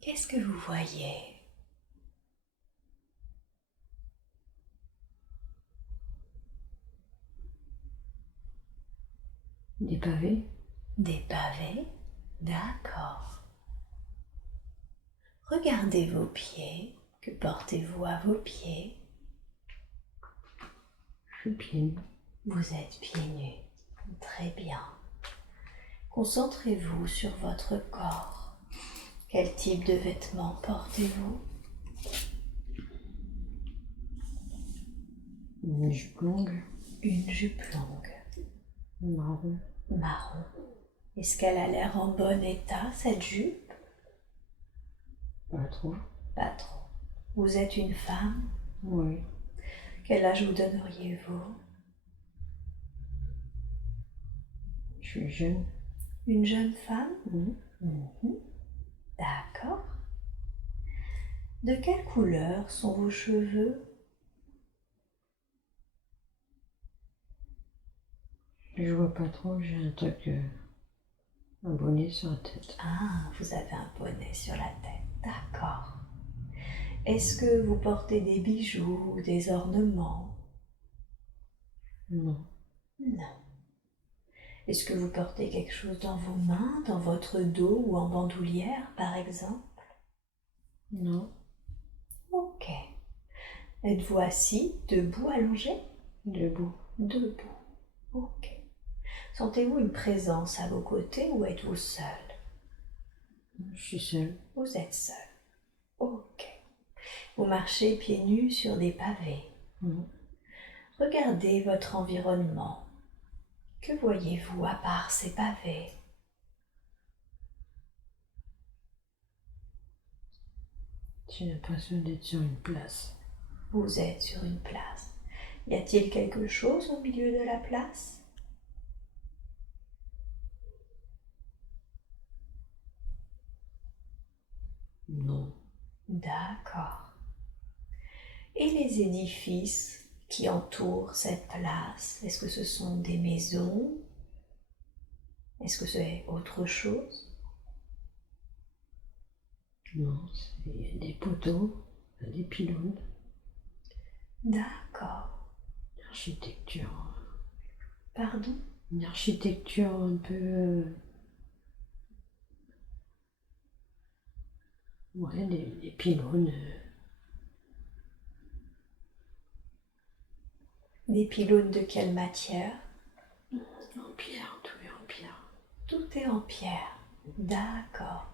Qu'est-ce que vous voyez? Des pavés? Des pavés? D'accord. Regardez vos pieds. Que portez-vous à vos pieds? Je suis pieds nus. Vous êtes pieds nus. Très bien. Concentrez-vous sur votre corps. Quel type de vêtements portez-vous? Une jupe longue, Une jupe longue, marron. marron. Est-ce qu'elle a l'air en bon état, cette jupe? Pas trop. Pas trop. Vous êtes une femme? Oui. Quel âge vous donneriez-vous? Je suis jeune. Une jeune femme? Mhm. D'accord. De quelle couleur sont vos cheveux? Je vois pas trop, j'ai un truc, un bonnet sur la tête. Ah, vous avez un bonnet sur la tête. D'accord. Est-ce que vous portez des bijoux ou des ornements? Non. Non. Est-ce que vous portez quelque chose dans vos mains, dans votre dos ou en bandoulière, par exemple? Non. Ok. Êtes-vous assis, debout, allongé? Debout. Debout. Ok. Sentez-vous une présence à vos côtés ou êtes-vous seul? Je suis seule. Vous êtes seul. Ok. Vous marchez pieds nus sur des pavés. Mhm. Regardez votre environnement. Que voyez-vous à part ces pavés? J'ai l'impression d'être sur une place. Vous êtes sur une place. Y a-t-il quelque chose au milieu de la place? Non. D'accord. Et les édifices qui entourent cette place, est-ce que ce sont des maisons? Est-ce que c'est autre chose? Non. Il y a des poteaux, des pylônes. D'accord. Architecture. Pardon? Une architecture un peu. Ouais, des pylônes. Des pylônes de quelle matière? En pierre, tout est en pierre. Tout est en pierre. D'accord.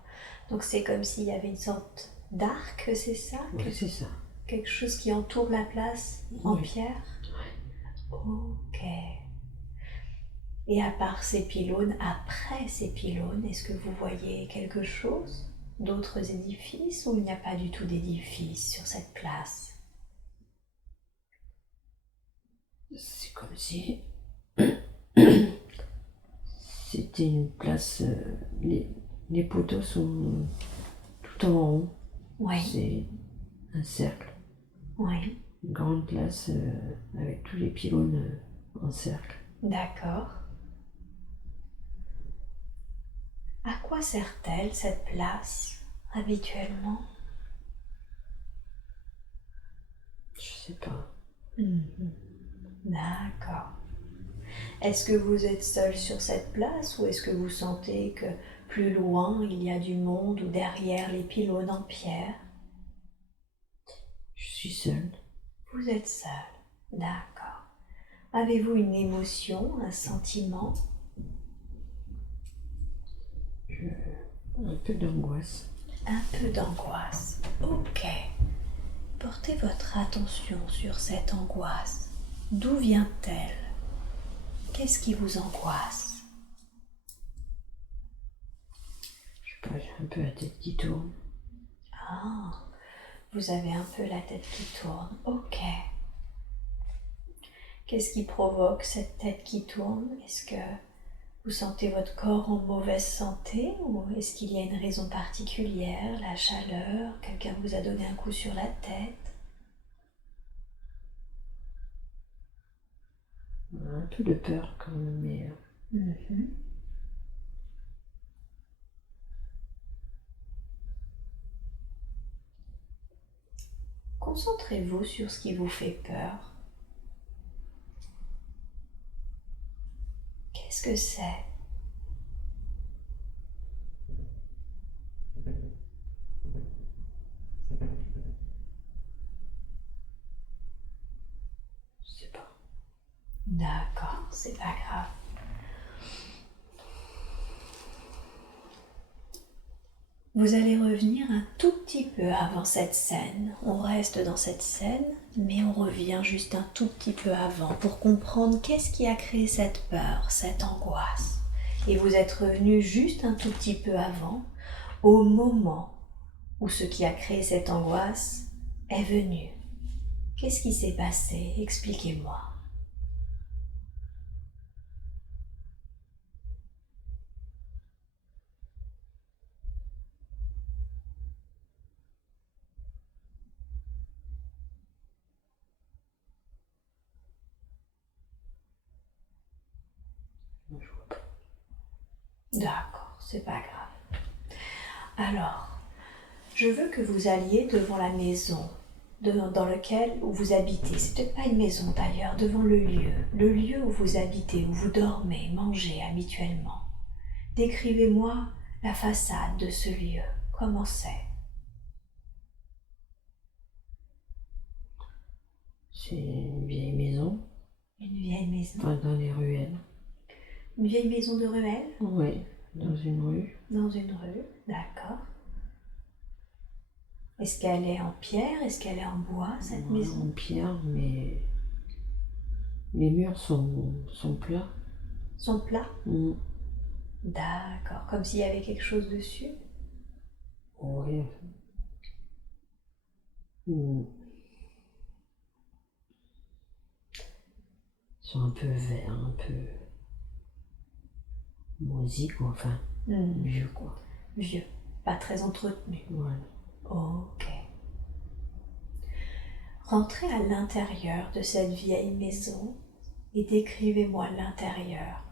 Donc c'est comme s'il y avait une sorte d'arc, c'est ça? Oui, c'est ça. Quelque chose qui entoure la place en Oui. pierre? Ouais. Ok. Et à part ces pylônes, après ces pylônes, est-ce que vous voyez quelque chose? D'autres édifices ou il n'y a pas du tout d'édifice sur cette place? C'est comme si c'était une place. Les poteaux sont tout en haut. Oui, C'est un cercle. oui, Une grande place avec tous les pylônes en cercle. d'accord. À quoi sert-elle cette place habituellement? Je sais pas. D'accord. Est-ce que vous êtes seul sur cette place ou est-ce que vous sentez que plus loin il y a du monde ou derrière les pylônes en pierre? Je suis seule. Vous êtes seul. D'accord. Avez-vous une émotion, un sentiment? Un peu d'angoisse. Un peu d'angoisse. Ok. Portez votre attention sur cette angoisse. D'où vient-elle? Qu'est-ce qui vous angoisse? Je sais pas, j'ai un peu la tête qui tourne. Ah, vous avez un peu la tête qui tourne. Ok. Qu'est-ce qui provoque cette tête qui tourne? Est-ce que vous sentez votre corps en mauvaise santé ou est-ce qu'il y a une raison particulière? La chaleur? Quelqu'un vous a donné un coup sur la tête? Un peu de peur quand même, mais Mhm. Concentrez-vous sur ce qui vous fait peur. Qu'est-ce que c'est? Je sais pas. D'accord, c'est pas grave. Vous allez revenir un tout petit peu avant cette scène. On reste dans cette scène, mais on revient juste un tout petit peu avant pour comprendre qu'est-ce qui a créé cette peur, cette angoisse. Et vous êtes revenu juste un tout petit peu avant, au moment où ce qui a créé cette angoisse est venu. Qu'est-ce qui s'est passé? Expliquez-moi. Je vois pas. D'accord, c'est pas grave. Alors, je veux que vous alliez devant la maison dans lequel où vous habitez. C'est peut-être pas une maison d'ailleurs, devant le lieu où vous habitez, où vous dormez, mangez habituellement. Décrivez-moi la façade de ce lieu. Comment c'est? C'est une vieille maison, Une vieille maison. enfin dans les ruelles. Une vieille maison de ruelle Oui, dans une rue. dans une rue, d'accord. Est-ce qu'elle est en pierre? Est-ce qu'elle est en bois, cette Ouais, maison? en pierre, mais les murs sont plats. Son plat? Mm. D'accord, comme s'il y avait quelque chose dessus? Oui. Mm. Ils sont un peu verts, un peu moisis, quoi. Enfin, vieux, quoi. Vieux, pas très entretenu. Voilà. Ok. Rentrez à l'intérieur de cette vieille maison et décrivez-moi l'intérieur.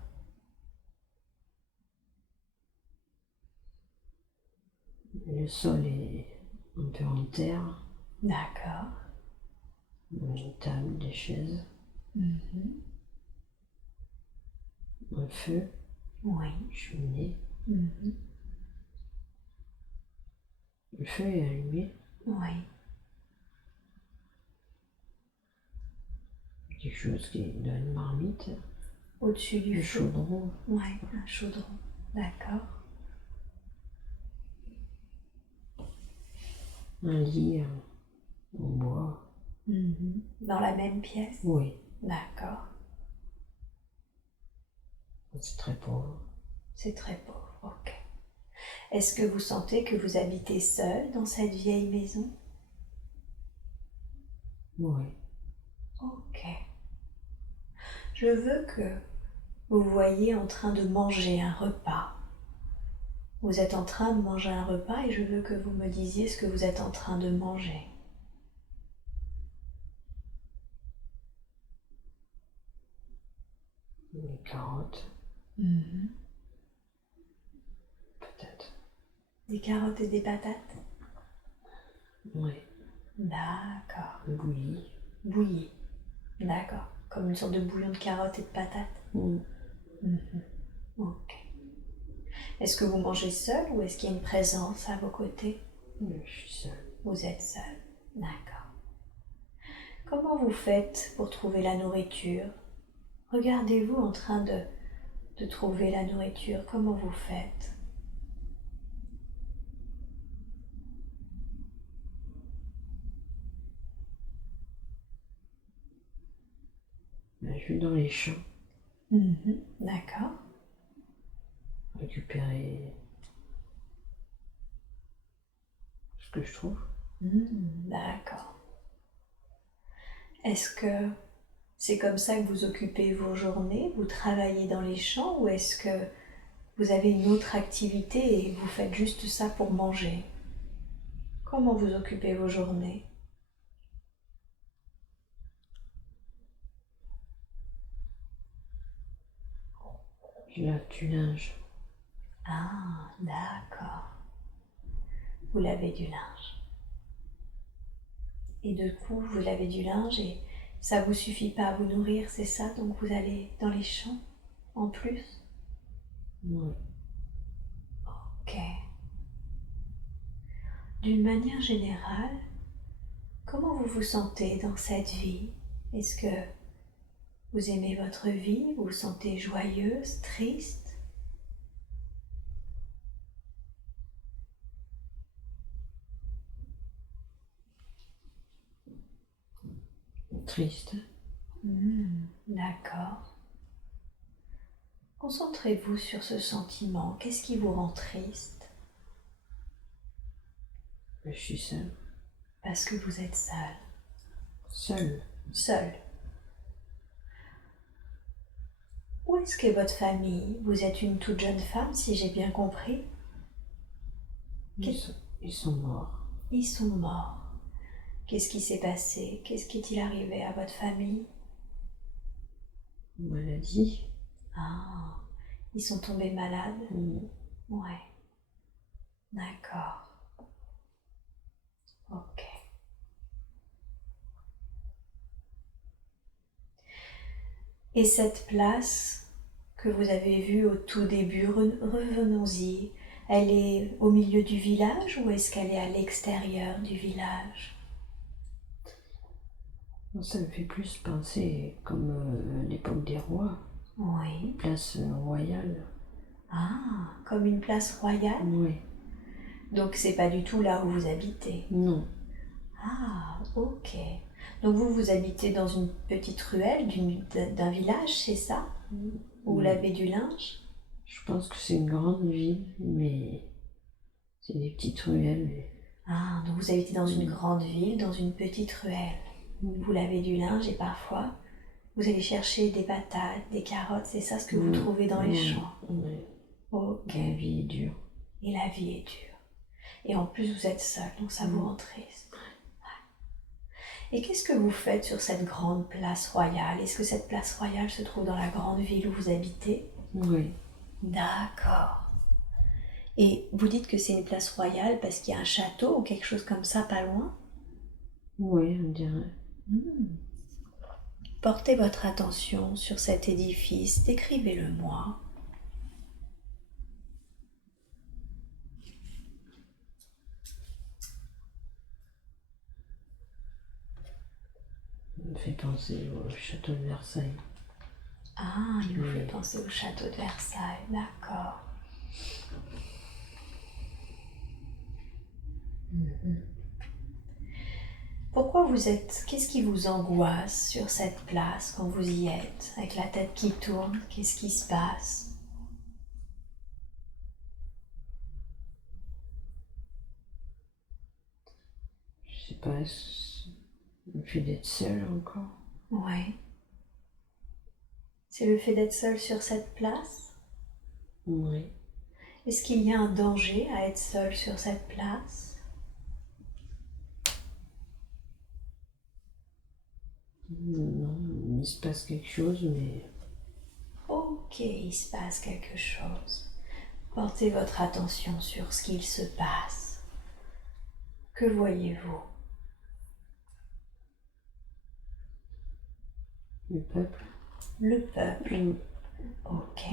Le sol est un peu en terre. D'accord. Une table, des chaises, Mhm. un feu, Oui. une cheminée. Mhm. Le feu est allumé. Oui. Quelque chose qui est dans une marmite. Au-dessus du Le feu. chaudron. Oui, un chaudron. D'accord. Un lit en bois. Mhm. Dans la même pièce? Oui, D'accord. c'est très pauvre. C'est très pauvre, ok. Est-ce que vous sentez que vous habitez seul dans cette vieille maison? Oui. Ok. Je veux que vous voyez en train de manger un repas. Vous êtes en train de manger un repas et je veux que vous me disiez ce que vous êtes en train de manger. Des carottes, Mhm. peut-être. Des carottes et des patates? Oui. D'accord. Bouilli. Bouilli. D'accord. Comme une sorte de bouillon de carottes et de patates? Mm. Mhm. Ok. Est-ce que vous mangez seul ou est-ce qu'il y a une présence à vos côtés? Je suis seule. Vous êtes seul. D'accord. Comment vous faites pour trouver la nourriture? Regardez-vous en train de trouver la nourriture. Comment vous faites? Je vais dans les champs D'accord. récupérer ce que je trouve. D'accord. Est-ce que c'est comme ça que vous occupez vos journées? Vous travaillez dans les champs ou est-ce que vous avez une autre activité et vous faites juste ça pour manger? Comment vous occupez vos journées? Je lave du linge. Ah, d'accord. Vous lavez du linge. Et de coup, vous lavez du linge et ça vous suffit pas à vous nourrir, c'est ça? Donc vous allez dans les champs en plus? Ouais. Ok. D'une manière générale, comment vous vous sentez dans cette vie? Est-ce que vous aimez votre vie? Vous vous sentez joyeuse, triste? Triste. D'accord. Concentrez-vous sur ce sentiment. Qu'est-ce qui vous rend triste? Je suis seule. Parce que vous êtes seul. Seule. Seul. Où est-ce que votre famille? Vous êtes une toute jeune femme, si j'ai bien compris. Ils sont morts. Ils sont morts. Qu'est-ce qui s'est passé? Qu'est-ce qui est-il arrivé à votre famille? Maladie. Ah, ils sont tombés malades? Ouais. D'accord. Ok. Et cette place que vous avez vue au tout début, revenons-y. Elle est au milieu du village ou est-ce qu'elle est à l'extérieur du village? Ça me fait plus penser comme l'époque des rois. Oui. Place royale. Ah, comme une place royale? Oui. Donc c'est pas du tout là où vous habitez? Non. Ah, ok. Donc vous habitez dans une petite ruelle d'un village, c'est ça? Où Oui. lavez du linge? Je pense que c'est une grande ville, mais c'est des petites ruelles. Ah, donc vous habitez dans une grande ville, dans une petite ruelle. Vous lavez du linge et parfois vous allez chercher des patates, des carottes, c'est ça ce que vous trouvez dans les champs? Oui. Ok. La vie est dure. Et la vie est dure. Et en plus vous êtes seul, donc ça vous rend triste. Et qu'est-ce que vous faites sur cette grande place royale? Est-ce que cette place royale se trouve dans la grande ville où vous habitez? Oui. D'accord. Et vous dites que c'est une place royale parce qu'il y a un château ou quelque chose comme ça pas loin? Oui, on dirait. Portez votre attention sur cet édifice, décrivez-le-moi. Ça me fait penser au château de Versailles. Ah, il vous fait penser au château de Versailles, d'accord. Pourquoi vous êtes... Qu'est-ce qui vous angoisse sur cette place quand vous y êtes, avec la tête qui tourne? Qu'est-ce qui se passe? Je sais pas, le fait d'être seule encore. Ouais. C'est le fait d'être seul sur cette place? Oui. Est-ce qu'il y a un danger à être seul sur cette place? Non, il se passe quelque chose, mais... Ok, il se passe quelque chose. Portez votre attention sur ce qu'il se passe. Que voyez-vous? Le peuple. Le peuple. Ok.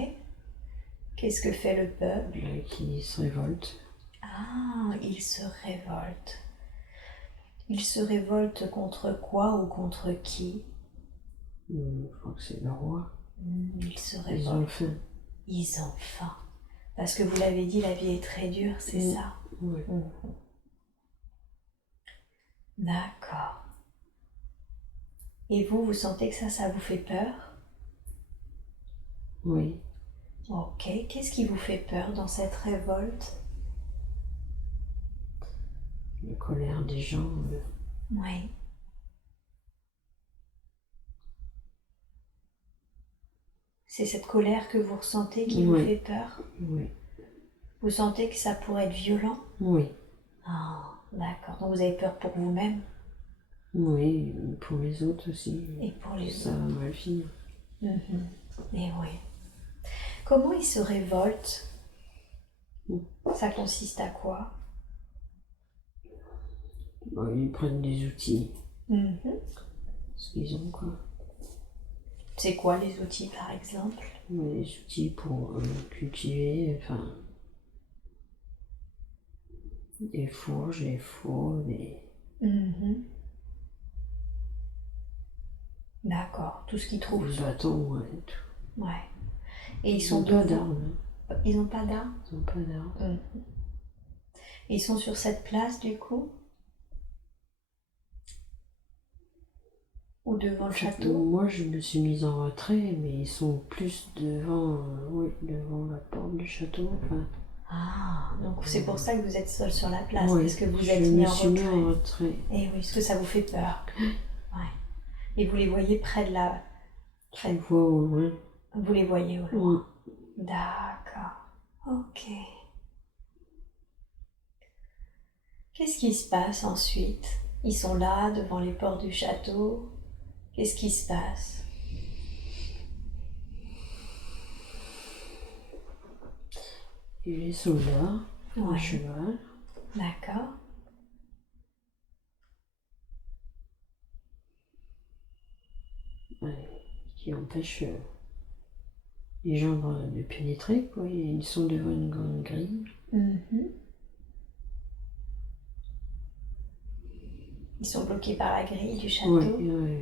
Qu'est-ce que fait le peuple? Qui se révolte. Ah, il se révolte. Il se révolte contre quoi ou contre qui? Je crois que c'est le roi. Il se Ils révolte. ont faim. Ils ont faim. Parce que vous l'avez dit, la vie est très dure, c'est ça? Oui. D'accord. Et vous, vous sentez que ça vous fait peur? Oui. Ok. Qu'est-ce qui vous fait peur dans cette révolte? La colère des gens. Oui. C'est cette colère que vous ressentez qui vous fait peur? Oui. Vous sentez que ça pourrait être violent? Oui. Ah, d'accord. Donc vous avez peur pour vous-même? Oui, pour les autres aussi. Et pour les ça autres. va mal finir. Et oui. Comment ils se révoltent? Ça consiste à quoi? Bah, ils prennent des outils, Mhm. ce qu'ils ont, quoi. C'est quoi les outils par exemple? Des outils pour cultiver, enfin, des fourches, des fours, des Mhm. D'accord, tout ce qu'ils trouvent. bâtons, ouais, tout. Ouais. Et ils Ils sont n'ont pas devant. d'armes. Ils n'ont pas d'armes? Ils n'ont pas d'armes. Mhm. Ils sont sur cette place du coup? Ou devant le château? Moi, je me suis mise en retrait, mais ils sont plus devant, oui, devant la porte du château. Enfin, Ah, donc c'est pour ça que vous êtes seul sur la place, oui, parce que vous je êtes me mis en suis mis en retrait. retrait. Et oui, parce que ça vous fait peur. Ouais. Et vous les voyez près de la... Je vois au loin. Vous les voyez au loin. D'accord. Ok. Qu'est-ce qui se passe ensuite? Ils sont là, devant les portes du château. Qu'est-ce qui se passe? Et les soldats, à Ouais. cheval, D'accord. ouais, qui empêchent les gens de pénétrer, quoi. Ils sont devant une grande grille. Mhm. Ils sont bloqués par la grille du château. Oui, oui,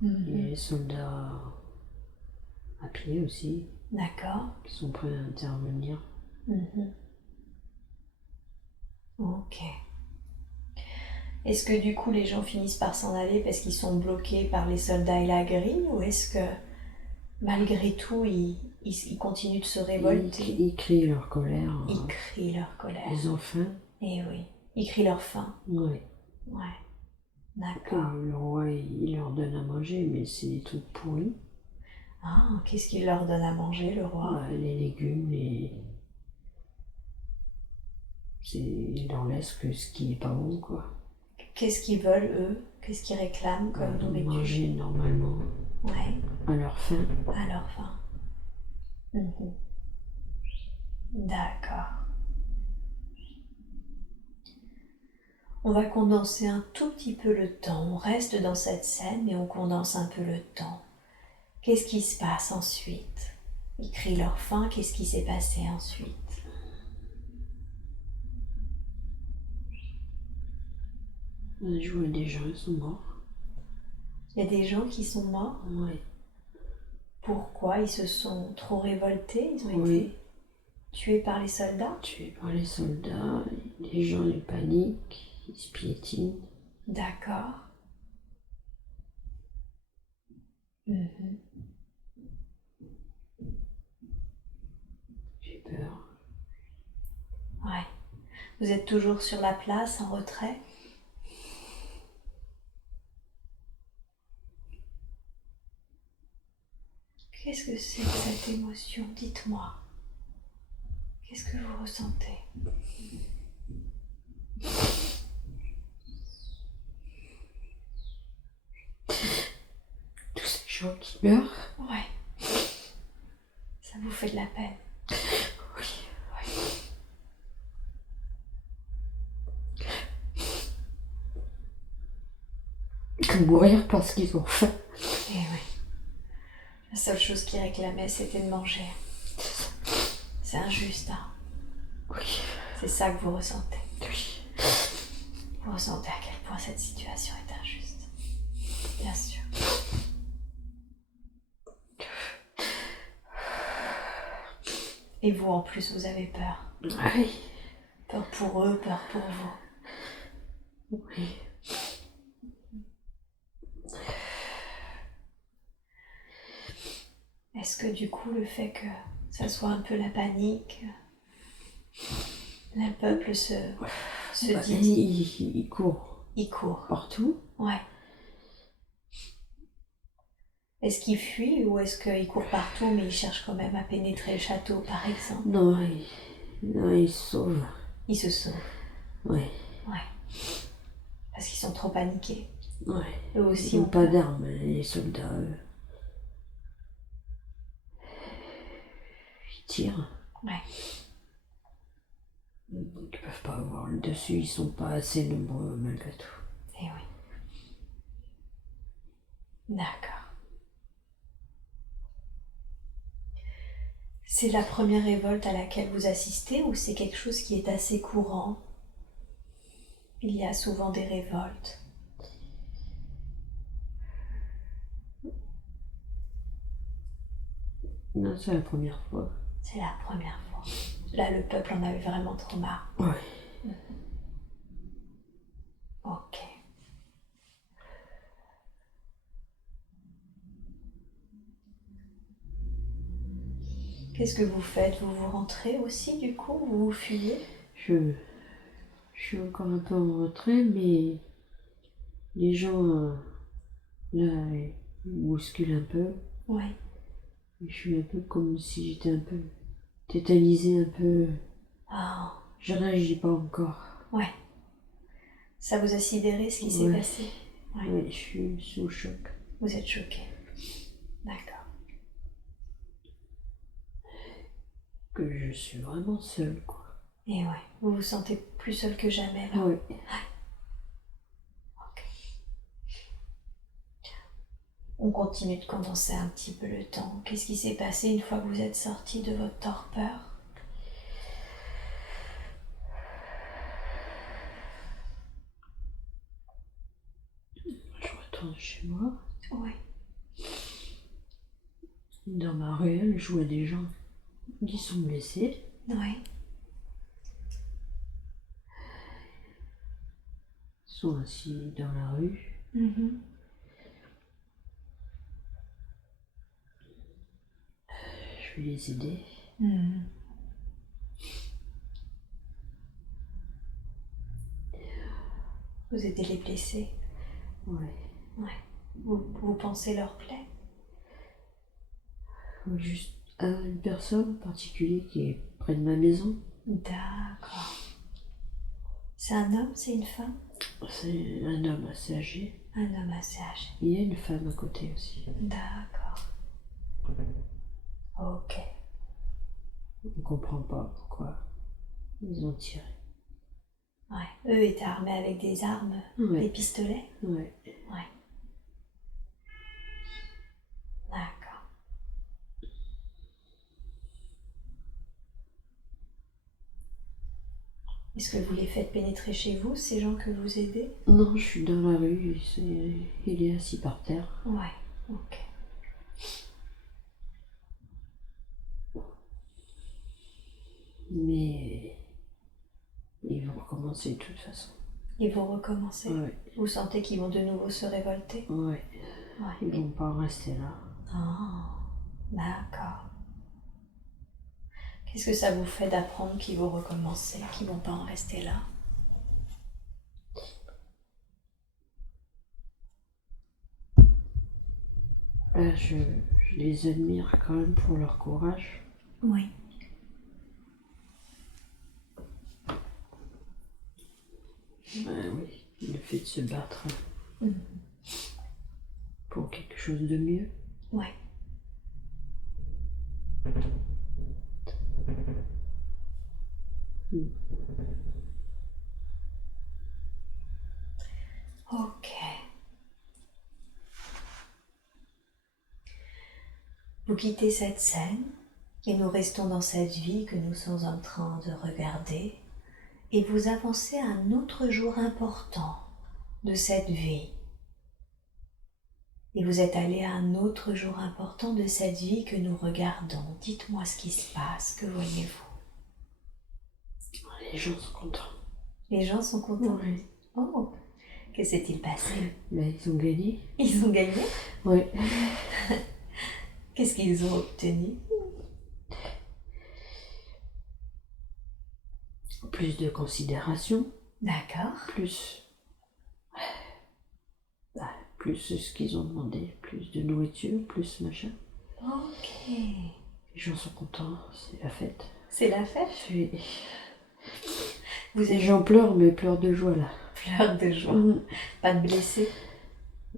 oui. Mhm. Et les soldats à pied aussi, D'accord. qui sont prêts à intervenir. Mhm. Ok. Est-ce que du coup les gens finissent par s'en aller parce qu'ils sont bloqués par les soldats et la grille, ou est-ce que malgré tout ils continuent de se révolter? Ils crient leur colère. Ils crient leur colère. Ils ont faim. Eh oui, ils crient leur faim. Oui. Ouais, Que d'accord. le roi, il leur donne à manger, mais c'est des trucs pourris. Ah, qu'est-ce qu'il leur donne à manger, le roi? Bah, les légumes, il leur laisse que ce qui est pas bon, quoi. Qu'est-ce qu'ils veulent, eux? Qu'est-ce qu'ils réclament comme nourriture? Manger normalement, Ouais, à leur faim. à leur faim. Mhm. D'accord. On va condenser un tout petit peu le temps. On reste dans cette scène, mais on condense un peu le temps. Qu'est-ce qui se passe ensuite? Ils crient leur faim, qu'est-ce qui s'est passé ensuite? Je vois des gens, ils sont morts. Il y a des gens qui sont morts. Oui. Pourquoi? Ils se sont trop révoltés? Ils ont Oui. été tués par les soldats? Tués par les soldats, les gens ils paniquent, ils se piétinent. D'accord. Mhm. J'ai peur. Ouais. Vous êtes toujours sur la place, en retrait? Qu'est-ce que c'est que cette émotion? Dites-moi. Qu'est-ce que vous ressentez? Tous ces gens qui meurent. Ouais. Ça vous fait de la peine? Oui. Que mourir parce qu'ils ont faim. Eh oui. La seule chose qu'ils réclamaient, c'était de manger. C'est injuste, hein? Oui. C'est ça que vous ressentez. Oui. Vous ressentez à quel point cette situation est injuste. Bien sûr. Et vous, en plus, vous avez peur. Oui. Peur pour eux, peur pour vous. Oui. Est-ce que du coup, le fait que ça soit un peu la panique, le peuple se dit... Ils courent Il court. partout. Ouais. Est-ce qu'il fuit ou est-ce qu'il court partout mais il cherche quand même à pénétrer le château, par exemple? Non, ils se sauvent. Il se sauve. Oui. Ouais. Parce qu'ils sont trop paniqués. Ouais. Eux aussi Ils ont n'ont pas peur. d'armes, les soldats. Ils tirent. Ouais. Donc ils peuvent pas avoir le dessus, ils sont pas assez nombreux malgré tout. Eh oui. D'accord. C'est la première révolte à laquelle vous assistez ou c'est quelque chose qui est assez courant? Il y a souvent des révoltes. Non, c'est la première fois. C'est la première fois. Là, le peuple en avait vraiment trop marre. Ouais. Ok. Qu'est-ce que vous faites? Vous vous rentrez aussi du coup? Vous vous fuyez? Je suis encore un peu en retrait, mais les gens, là, ils bousculent un peu. Oui. Et je suis un peu comme si j'étais un peu tétanisée, un peu... Ah, Je réagis pas encore. ouais. Ça vous a sidéré ce qui s'est Ouais. passé? Ouais. Ouais, je suis sous le choc. Vous êtes choqué. D'accord. Que je suis vraiment seule, quoi. Et ouais, vous vous sentez plus seul que jamais là? Ouais. Ok. On continue de condenser un petit peu le temps. Qu'est-ce qui s'est passé une fois que vous êtes sorti de votre torpeur? Je retourne chez moi. Oui. Dans ma ruelle, je vois des gens qui sont blessés. Oui. Ils sont assis dans la rue. Mhm. Je vais les aider. Mhm. Vous aidez les blessés. Ouais. Ouais. Vous pensez leur plaie? Juste à une personne en particulier qui est près de ma maison. D'accord. C'est un homme, c'est une femme? C'est un homme assez âgé. Un homme assez âgé. Il y a une femme à côté aussi. D'accord. Ok. On comprend pas pourquoi ils ont tiré. Ouais. Eux étaient armés avec des armes, Ouais. des pistolets? Ouais. Ouais. D'accord. Est-ce que vous les faites pénétrer chez vous, ces gens que vous aidez? Non, je suis dans la rue. Il est assis par terre. Ouais. Ok. Mais ils vont recommencer de toute façon. Ils vont recommencer? Ouais. Vous sentez qu'ils vont de nouveau se révolter? Ouais. Ouais. Ils vont pas en rester là. Ah, d'accord. Qu'est-ce que ça vous fait d'apprendre qu'ils vont recommencer, qu'ils vont pas en rester là? Là, je les admire quand même pour leur courage. Oui. Oui, le fait de se battre Mhm. pour quelque chose de mieux. Ouais. Mm. Ok. Vous quittez cette scène et nous restons dans cette vie que nous sommes en train de regarder et vous avancez à un autre jour important de cette vie. Et vous êtes allé à un autre jour important de cette vie que nous regardons. Dites-moi ce qui se passe, que voyez-vous? Les gens sont contents. Les gens sont contents? Oui. Oh, que s'est-il passé? Mais ils ont gagné. Ils ont gagné? Oui. Qu'est-ce qu'ils ont obtenu? Plus de considération, D'accord. plus ce qu'ils ont demandé, plus de nourriture, plus machin. Ok. Les gens sont contents, c'est la fête. C'est la fête? Oui. Vous Les êtes gens pleurent, mais pleurent de joie là. pleure de joie. Mm. Pas de blessés?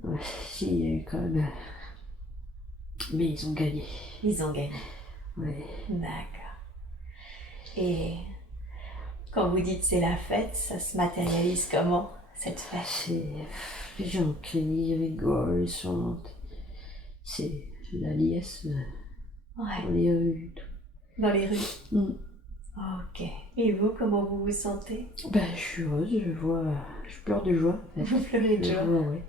Ouais, si, il y a eu quand même. Mais ils ont gagné. Ils ont gagné. Ouais. D'accord. Et Quand vous dites c'est la fête, ça se matérialise comment, cette fête? C'est les gens crient, rigolent, chantent. C'est la liesse Ouais, dans les rues. dans les rues. Mm. Ok. Et vous, comment vous vous sentez? Ben, je suis heureuse, je pleure de joie en fait. Vous pleurez de Je joie. vois, ouais.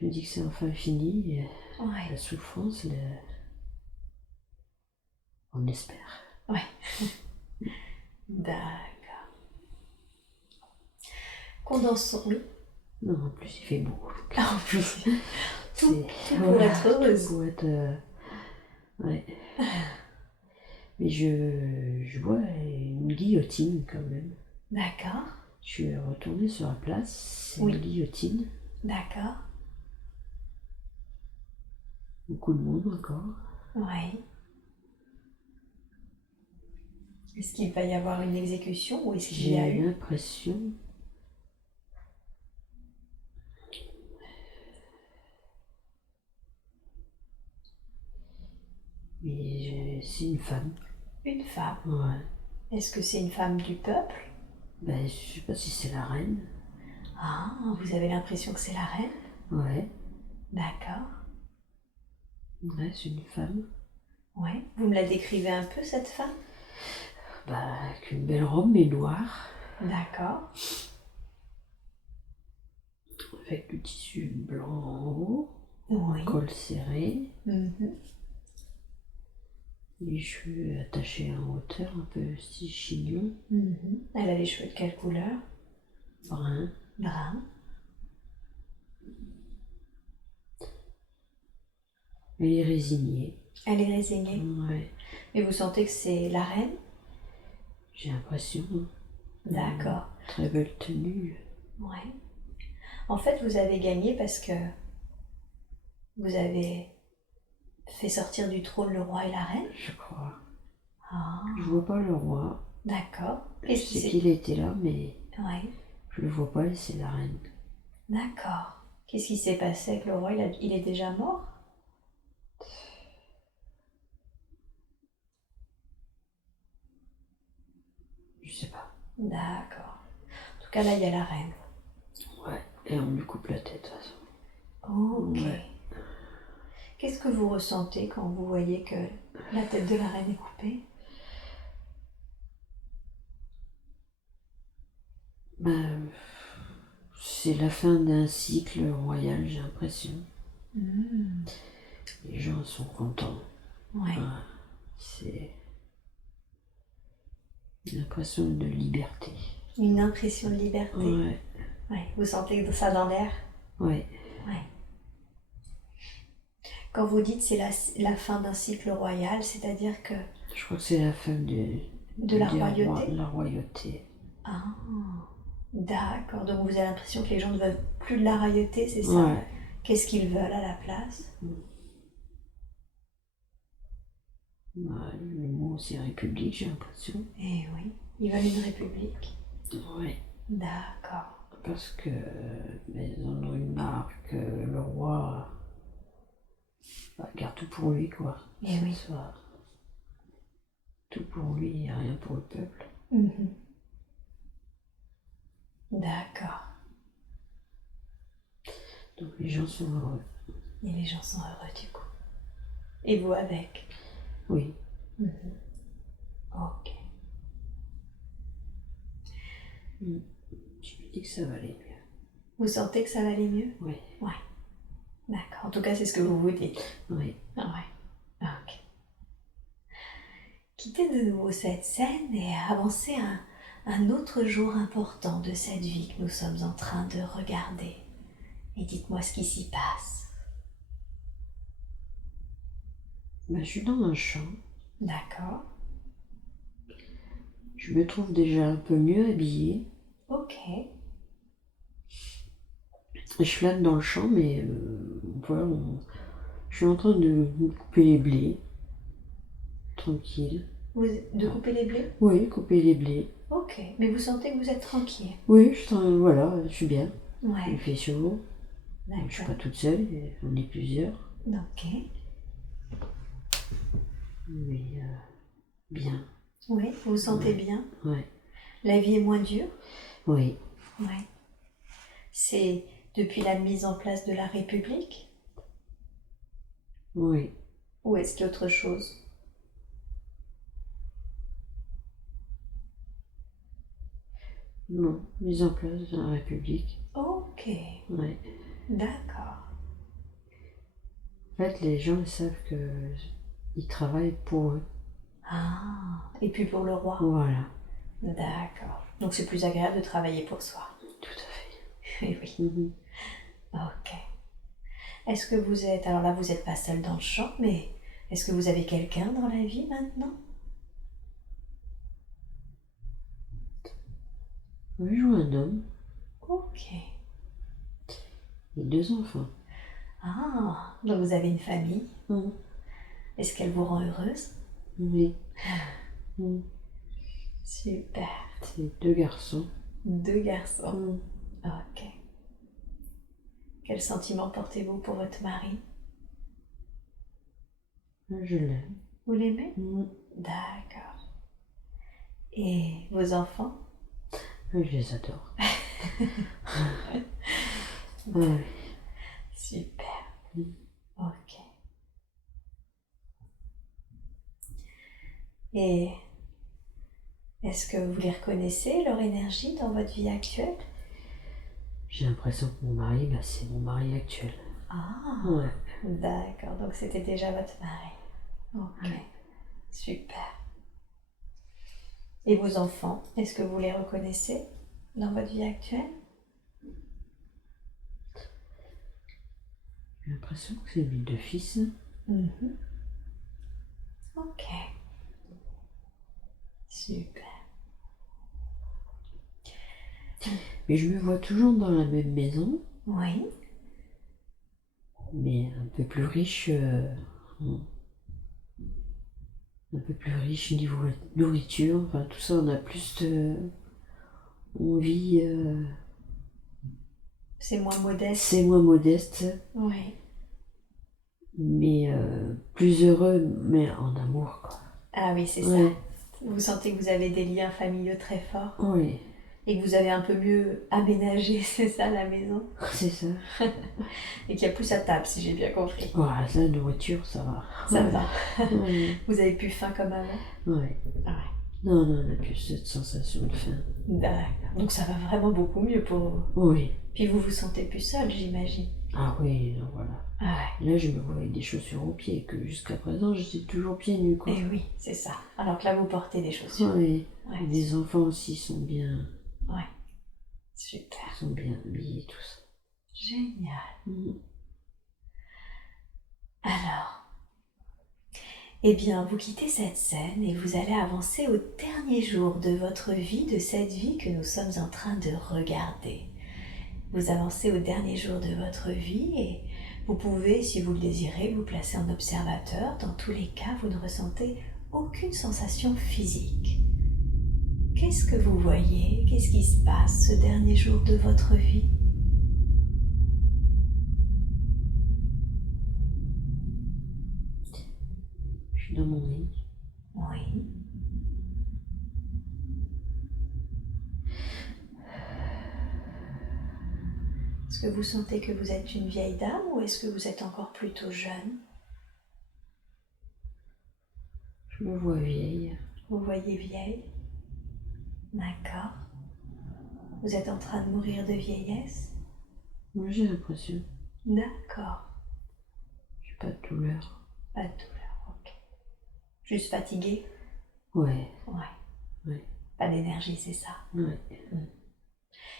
Je me dis que c'est enfin fini, et Ouais, la souffrance, on espère. ouais. D'accord. Condensons, oui. Non, en plus il fait beau. En plus, tout pour voilà, être heureuse. tout pour être, ouais. Mais je vois une guillotine quand même. D'accord, Je suis retournée sur la place, c'est Oui. une guillotine. d'accord. Beaucoup de monde encore. Ouais. Est-ce qu'il va y avoir une exécution ou est-ce qu'il y a J'ai eu? l'impression, mais c'est une femme. Une femme. Ouais. Est-ce que c'est une femme du peuple? Ben, je sais pas si c'est la reine. Ah, vous avez l'impression que c'est la reine? Ouais, D'accord. ouais, c'est une femme. Ouais. Vous me la décrivez un peu, cette femme? Bah, avec une belle robe mais noire, D'accord. avec du tissu blanc en haut, Oui. col serré, Mhm. les cheveux attachés en hauteur, un peu style chignon, Mhm. Elle a les cheveux de quelle couleur? brun. Brun. Elle est résignée. Elle est résignée. Ouais, Mais vous sentez que c'est la reine? j'ai l'impression. Hein. D'accord. Très belle tenue. Ouais. En fait, vous avez gagné parce que vous avez fait sortir du trône le roi et la reine? Je crois. Ah, Je vois pas le roi. d'accord. Je Qu'est-ce qui sais s'est... qu'il était là, mais Ouais, je le vois pas et c'est la reine. d'accord. Qu'est-ce qui s'est passé avec le roi? Il est déjà mort? Je sais pas. D'accord. En tout cas, là, il y a la reine. Ouais, et on lui coupe la tête de toute façon. Ok. Ouais. Qu'est-ce que vous ressentez quand vous voyez que la tête de la reine est coupée? Ben, c'est la fin d'un cycle royal, j'ai l'impression. Hmm. Les gens sont contents. Ouais. Enfin, c'est une impression de liberté. Une impression de liberté. Ouais, Ouais. Vous sentez ça dans l'air? ouais. Ouais. Quand vous dites c'est la fin d'un cycle royal, c'est-à-dire que Je crois que c'est la fin de la des royauté? la royauté. Ah, d'accord. Donc vous avez l'impression que les gens ne veulent plus de la royauté, c'est ça? Ouais. Qu'est-ce qu'ils veulent à la place? Ouais, le mot c'est république, j'ai l'impression. Eh oui, ils veulent une république. Ouais. D'accord. Parce que ils en ont une marque, le roi garde tout pour lui, quoi. Eh oui. Soit tout pour lui et rien pour le peuple. Mhm. D'accord. Donc les gens sont heureux. Et les gens sont heureux du coup. Et vous avec? Oui. Mhm. Ok. Je me dis que ça va aller mieux. Vous sentez que ça va aller mieux? Oui. Ouais. D'accord. En tout cas, c'est ce que vous vous dites. Oui. Ah ouais. Ok. Quittez de nouveau cette scène et avancez à un autre jour important de cette vie que nous sommes en train de regarder. Et dites-moi ce qui s'y passe. Ben, je suis dans un champ. D'accord. Je me trouve déjà un peu mieux habillée. Ok. Je flâne dans le champ, mais voilà, je suis en train de couper les blés. Tranquille. De couper les blés? Oui, couper les blés. Ok. Mais vous sentez que vous êtes tranquille? Oui, voilà, je suis bien. Il Ouais. fait chaud. Je suis pas D'accord. toute seule, on est plusieurs. Ok. Mais bien. Oui, vous vous sentez bien? Ouais. La vie est moins dure? Oui, Ouais. C'est depuis la mise en place de la République? oui. Ou est-ce qu'il y a autre chose? Non, mise en place de la République. Ok, Ouais. d'accord. En fait, les gens ils savent que ils travaillent pour eux. Ah, et puis pour le roi? Voilà, D'accord. Donc c'est plus agréable de travailler pour soi. tout à fait. Oui, oui. Mhm. Ok. Est-ce que vous êtes... Alors là, vous n'êtes pas seul dans le champ, mais est-ce que vous avez quelqu'un dans la vie maintenant? Oui, je vois un homme Ok. et 2 enfants. Ah, donc vous avez une famille. Mhm. Est-ce qu'elle vous rend heureuse? Oui. Mhm. Super. C'est 2 garçons. 2 garçons. Mhm. Ok. Quel sentiment portez-vous pour votre mari? Je l'aime. Vous l'aimez? Mhm. D'accord. Et vos enfants? Je les adore. Ouais. Super. Mhm. Ok. Et est-ce que vous les reconnaissez, leur énergie dans votre vie actuelle? J'ai l'impression que mon mari, c'est mon mari actuel. Ah, Ouais. d'accord. Donc c'était déjà votre mari. Ok. Super. Et vos enfants, est-ce que vous les reconnaissez dans votre vie actuelle? J'ai l'impression que c'est mes 2 fils. Mhm. Ok. Super. Mais je me vois toujours dans la même maison, Oui. mais un peu plus riche. Un peu plus riche niveau nourriture. Enfin, tout ça, on a plus de. On vit. C'est moins modeste. C'est moins modeste, Oui. mais plus heureux, mais en amour, quoi. Ah oui, c'est ça. Ouais. Vous sentez que vous avez des liens familiaux très forts Oui, et que vous avez un peu mieux aménagé, c'est ça, la maison? c'est ça. Et qu'il y a plus à table, si j'ai bien compris. Voilà, la nourriture, ça va. Ça Ouais. va. Ouais. Vous avez plus faim comme avant? Ouais. Ah ouais. Non, non, on n'a plus cette sensation de faim. D'accord. Donc ça va vraiment beaucoup mieux pour vous. Oui. Puis vous vous sentez plus seul, j'imagine. Ah oui, non, voilà. Ah ouais. Là, je me vois avec des chaussures aux pieds, que jusqu'à présent, j'étais toujours pieds nus, quoi. Et oui, c'est ça. Alors que là, vous portez des chaussures. Oui. Ouais. Et les enfants aussi sont bien Super. habillés, tout ça. Génial. Mhm. Alors, eh bien, vous quittez cette scène et vous allez avancer au dernier jour de votre vie, de cette vie que nous sommes en train de regarder. Vous avancez au dernier jour de votre vie et vous pouvez, si vous le désirez, vous placer en observateur. Dans tous les cas, vous ne ressentez aucune sensation physique. Qu'est-ce que vous voyez? Qu'est-ce qui se passe ce dernier jour de votre vie? Je suis dans mon lit. Oui. Est-ce que vous sentez que vous êtes une vieille dame ou est-ce que vous êtes encore plutôt jeune? Je me vois vieille. Vous voyez vieille? D'accord. Vous êtes en train de mourir de vieillesse? Moi, j'ai l'impression. D'accord. J'ai pas de douleur. Pas de douleur, ok. Juste fatigué? Ouais. Ouais. Pas d'énergie, c'est ça. Ouais.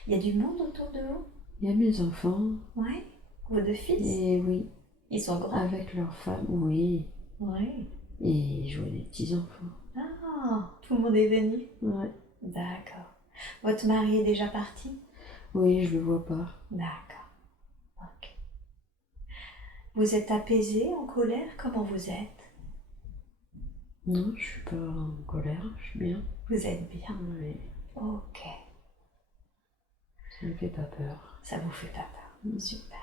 Il y a du monde autour de vous? Il y a mes enfants. Ouais. Vos 2 fils? Et oui. Ils sont grands? Avec leurs femmes, oui. Oui. Et je vois des petits-enfants. Ah, tout le monde est venu? Ouais. D'accord. Votre mari est déjà parti? Oui, je le vois pas. D'accord. Ok. Vous êtes apaisé, en colère? Comment vous êtes? Non, je suis pas en colère, je suis bien. Vous êtes bien? Oui. Ok. Ça me fait pas peur. Ça vous fait pas peur? Super.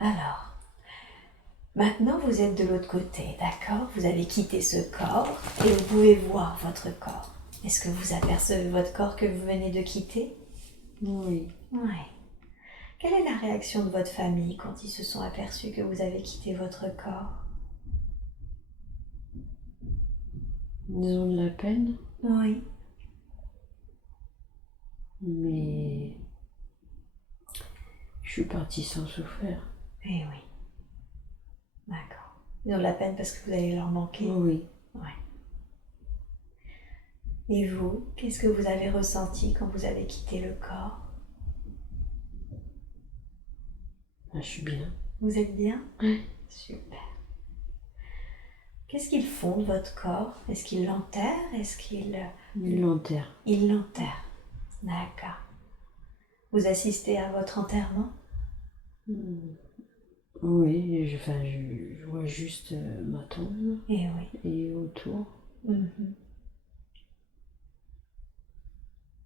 Alors, maintenant vous êtes de l'autre côté, d'accord? Vous avez quitté ce corps et vous pouvez voir votre corps. Est-ce que vous apercevez votre corps que vous venez de quitter? Oui. Ouais. Quelle est la réaction de votre famille quand ils se sont aperçus que vous avez quitté votre corps? Ils ont de la peine, Oui. mais je suis partie sans souffrir. Eh oui. D'accord. Ils ont de la peine parce que vous allez leur manquer? Oui. Ouais. Et vous, qu'est-ce que vous avez ressenti quand vous avez quitté le corps? Je suis bien. Vous êtes bien? Oui. Super. Qu'est-ce qu'ils font de votre corps? Est-ce qu'ils l'enterrent? Est-ce qu'ils... Ils l'enterrent. Ils l'enterrent. D'accord. Vous assistez à votre enterrement? Oui, je vois juste ma tombe Eh oui. et autour. Mhm.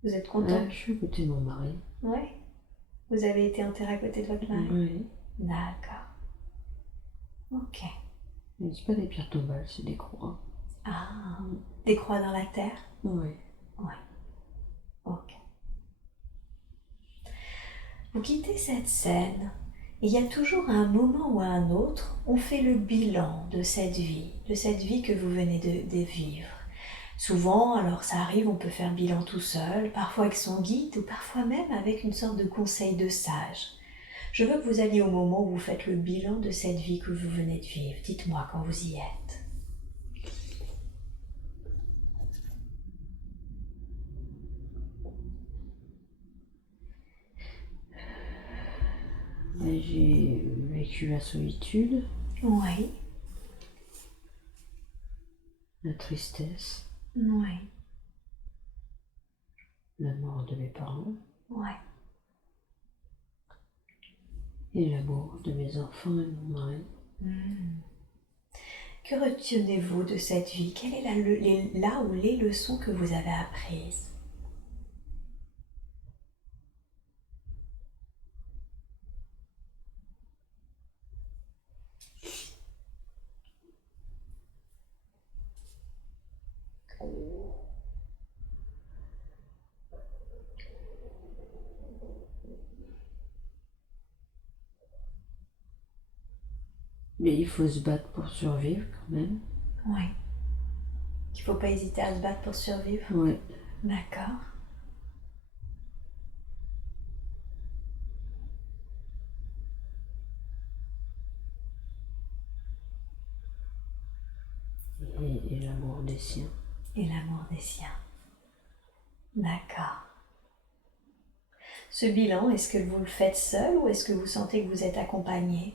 Vous êtes content? Je suis à côté de mon mari. Oui. Vous avez été enterré à côté de votre mari? Oui. D'accord. Ok. Mais c'est pas des pierres tombales, c'est des croix. Ah, des croix dans la terre? Oui. Oui. Ok. Vous quittez cette scène. Il y a toujours un moment ou un autre, on fait le bilan de cette vie que vous venez de vivre. Souvent, alors ça arrive, on peut faire le bilan tout seul, parfois avec son guide ou parfois même avec une sorte de conseil de sage. Je veux que vous alliez au moment où vous faites le bilan de cette vie que vous venez de vivre. Dites-moi quand vous y êtes. J'ai vécu la solitude, Oui, la tristesse, oui, la mort de mes parents oui. et l'amour de mes enfants et mon mari. Que retenez-vous de cette vie? Quelle est là ou les leçons que vous avez apprises? Mais il faut se battre pour survivre quand même. Oui. Qu'il ne faut pas hésiter à se battre pour survivre? Oui. D'accord. Et l'amour des siens. Et l'amour des siens. D'accord. Ce bilan, est-ce que vous le faites seul ou est-ce que vous sentez que vous êtes accompagné?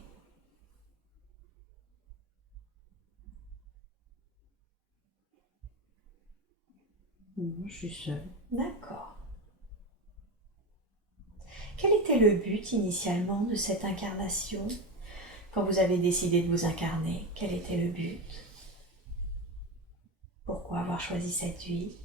Non, je suis seule. D'accord. Quel était le but initialement de cette incarnation? Quand vous avez décidé de vous incarner, quel était le but? Pourquoi avoir choisi cette vie?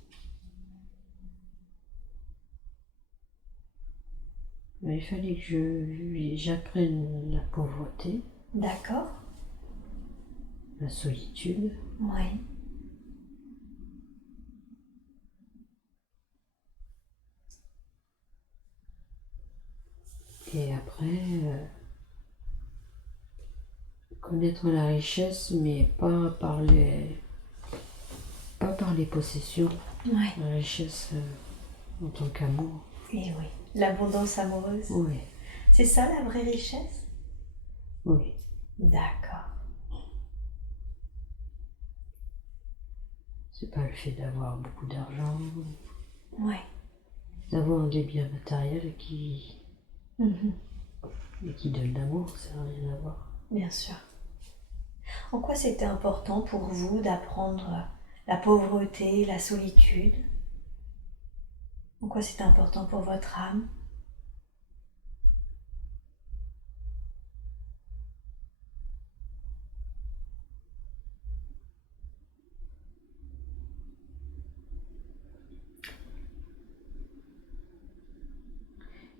Il fallait que j'apprenne la pauvreté, D'accord? la solitude, Oui. et après connaître la richesse, mais pas par les possessions, Oui. la richesse en tant qu'amour. Et oui. L'abondance amoureuse. Oui, C'est ça la vraie richesse? oui. D'accord. C'est pas le fait d'avoir beaucoup d'argent, Oui. d'avoir des biens matériels Mhm. et qui donnent l'amour, ça n'a rien à voir. Bien sûr. En quoi c'était important pour vous d'apprendre la pauvreté, la solitude? En quoi c'était important pour votre âme?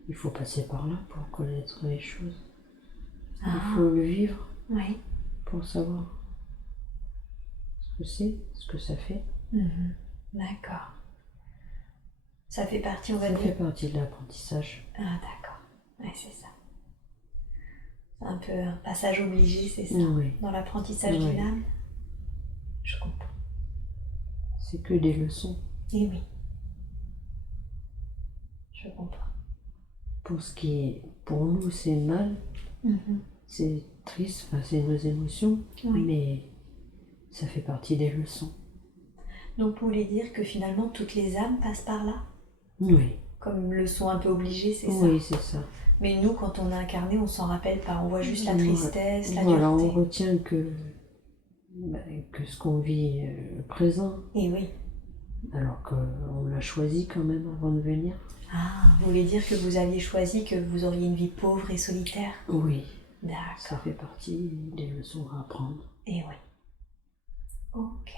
Il faut passer par là pour connaître les choses. Il Ah, faut le vivre oui. pour savoir ce que c'est, ce que ça fait. Mhm. D'accord. Ça fait partie, on va Ça dire. fait partie de l'apprentissage. Ah, d'accord. Ouais, c'est ça. C'est un peu un passage obligé, c'est ça. Oui. Dans l'apprentissage Oui. d'une âme. Je comprends. C'est que des leçons. Et oui. Je comprends. Pour ce qui est, pour nous, c'est mal, c'est triste, enfin, c'est nos émotions, Oui. mais ça fait partie des leçons. Donc, vous voulez dire que finalement, toutes les âmes passent par là? Oui. Comme leçon un peu obligée, c'est ça? Oui, c'est ça. Mais nous, quand on est incarné, on s'en rappelle pas. On voit juste la tristesse, la Voilà, dureté. on retient que ce qu'on vit présent, Et oui. alors qu'on l'a choisi quand même avant de venir. Ah, vous voulez dire que vous aviez choisi que vous auriez une vie pauvre et solitaire? Oui. Ça D'accord. fait partie des leçons à apprendre. Et oui. Ok.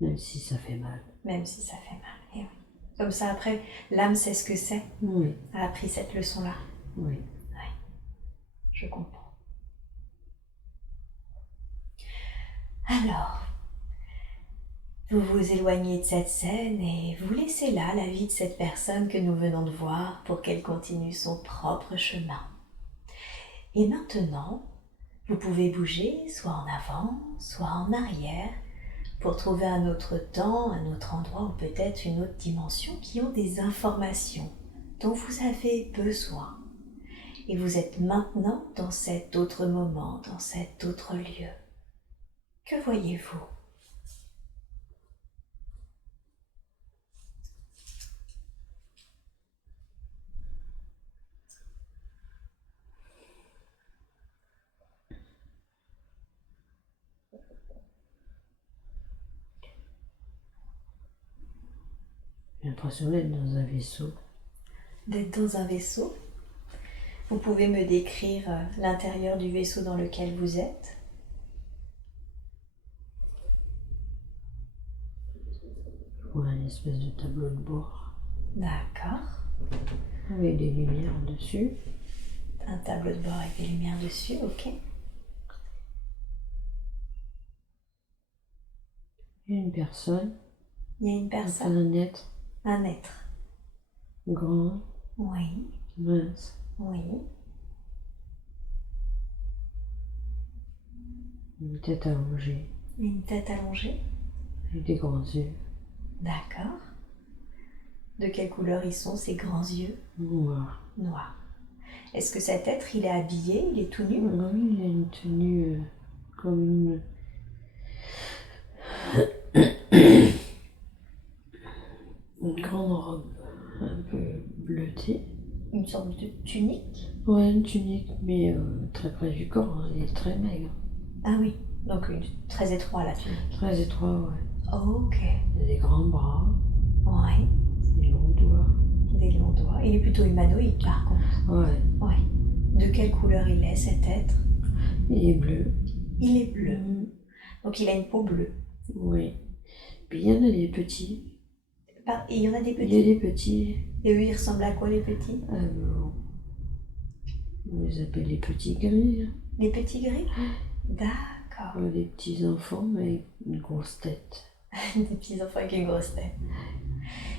Même si ça fait mal. Même si ça fait mal. Et oui. Comme ça, après, l'âme sait ce que c'est. Oui. A appris cette leçon-là. Oui. Oui. Je comprends. Alors, vous vous éloignez de cette scène et vous laissez là la vie de cette personne que nous venons de voir pour qu'elle continue son propre chemin. Et maintenant, vous pouvez bouger soit en avant, soit en arrière pour trouver un autre temps, un autre endroit ou peut-être une autre dimension qui ont des informations dont vous avez besoin. Et vous êtes maintenant dans cet autre moment, dans cet autre lieu. Que voyez-vous ? J'ai l'impression d'être dans un vaisseau. D'être dans un vaisseau ? Vous pouvez me décrire l'intérieur du vaisseau dans lequel vous êtes ? Je vois une espèce de tableau de bord. D'accord. Avec des lumières dessus. Un tableau de bord avec des lumières dessus, ok. Il y a une personne. Il y a une Enfin, personne ? un être. Un être. Grand. Oui. Mince. Oui. Une tête allongée. Une tête allongée ? Avec des grands yeux. D'accord. De quelle couleur ils sont ces grands yeux ? Noirs. Noirs. Est-ce que cet être, il est habillé, il est tout nu ? Oui, il a une tenue comme une grande robe un peu bleutée. Une sorte de tunique ? Ouais, une tunique, mais très près du corps, hein, il est très maigre. Ah oui, donc très étroit la tunique. Très étroit, ouais. Ok. Il a des grands bras. Ouais. Des longs doigts. Des longs doigts. Il est plutôt humanoïde par contre. Ouais. Ouais. De quelle couleur il est cet être ? Il est bleu. Il est bleu. Donc il a une peau bleue. Oui. Puis il y en a des petits. Et il y en a des Il y a petits ? des petits. Et eux, ils ressemblent à quoi les petits ? On les appelle les petits gris. Hein. Les petits gris ? D'accord. Les petits enfants avec une grosse tête. Des petits enfants avec une grosse tête.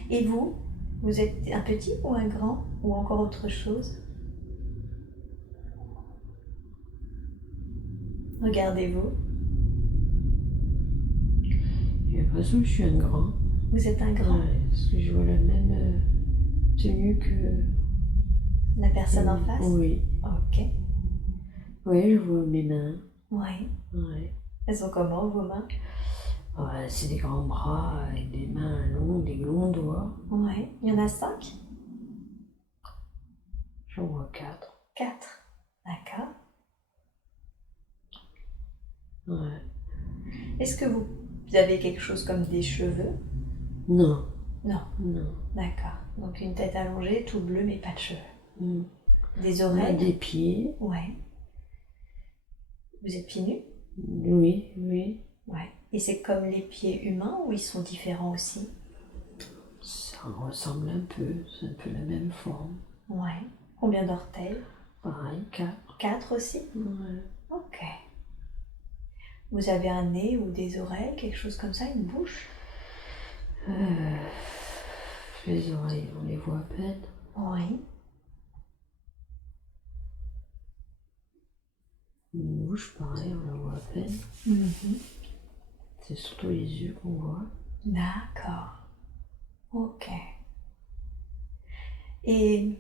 Et vous ? Vous êtes un petit ou un grand ? Ou encore autre chose ? Regardez-vous. J'ai l'impression que je suis un grand. Vous êtes un grand ? Ouais, parce que je vois la même tenue que... La personne en face ? Oui. Ok. Oui, je vois mes mains. Ouais. Ouais. Elles sont comment vos mains ? Ouais, c'est des grands bras avec des mains longues, des longs doigts. Ouais. Il y en a 5 ? J'en vois 4. 4. D'accord. Ouais. Est-ce que vous avez quelque chose comme des cheveux ? Non. Non. Non. D'accord. Donc une tête allongée, tout bleu, mais pas de cheveux. Des On a oreilles ? des pieds. Ouais. Vous êtes pieds nus ? Oui, oui. Ouais. Et c'est comme les pieds humains ou ils sont différents aussi ? Ça ressemble un peu, c'est un peu la même forme. Ouais. Combien d'orteils ? Pareil, 4. 4 aussi ? Ouais. Ok. Vous avez un nez ou des oreilles, quelque chose comme ça, une bouche ? que les oreilles, on les voit à peine. Oui. Une bouche, pareil, on la voit à peine. Mhm. C'est surtout les yeux qu'on voit. D'accord. Ok. Et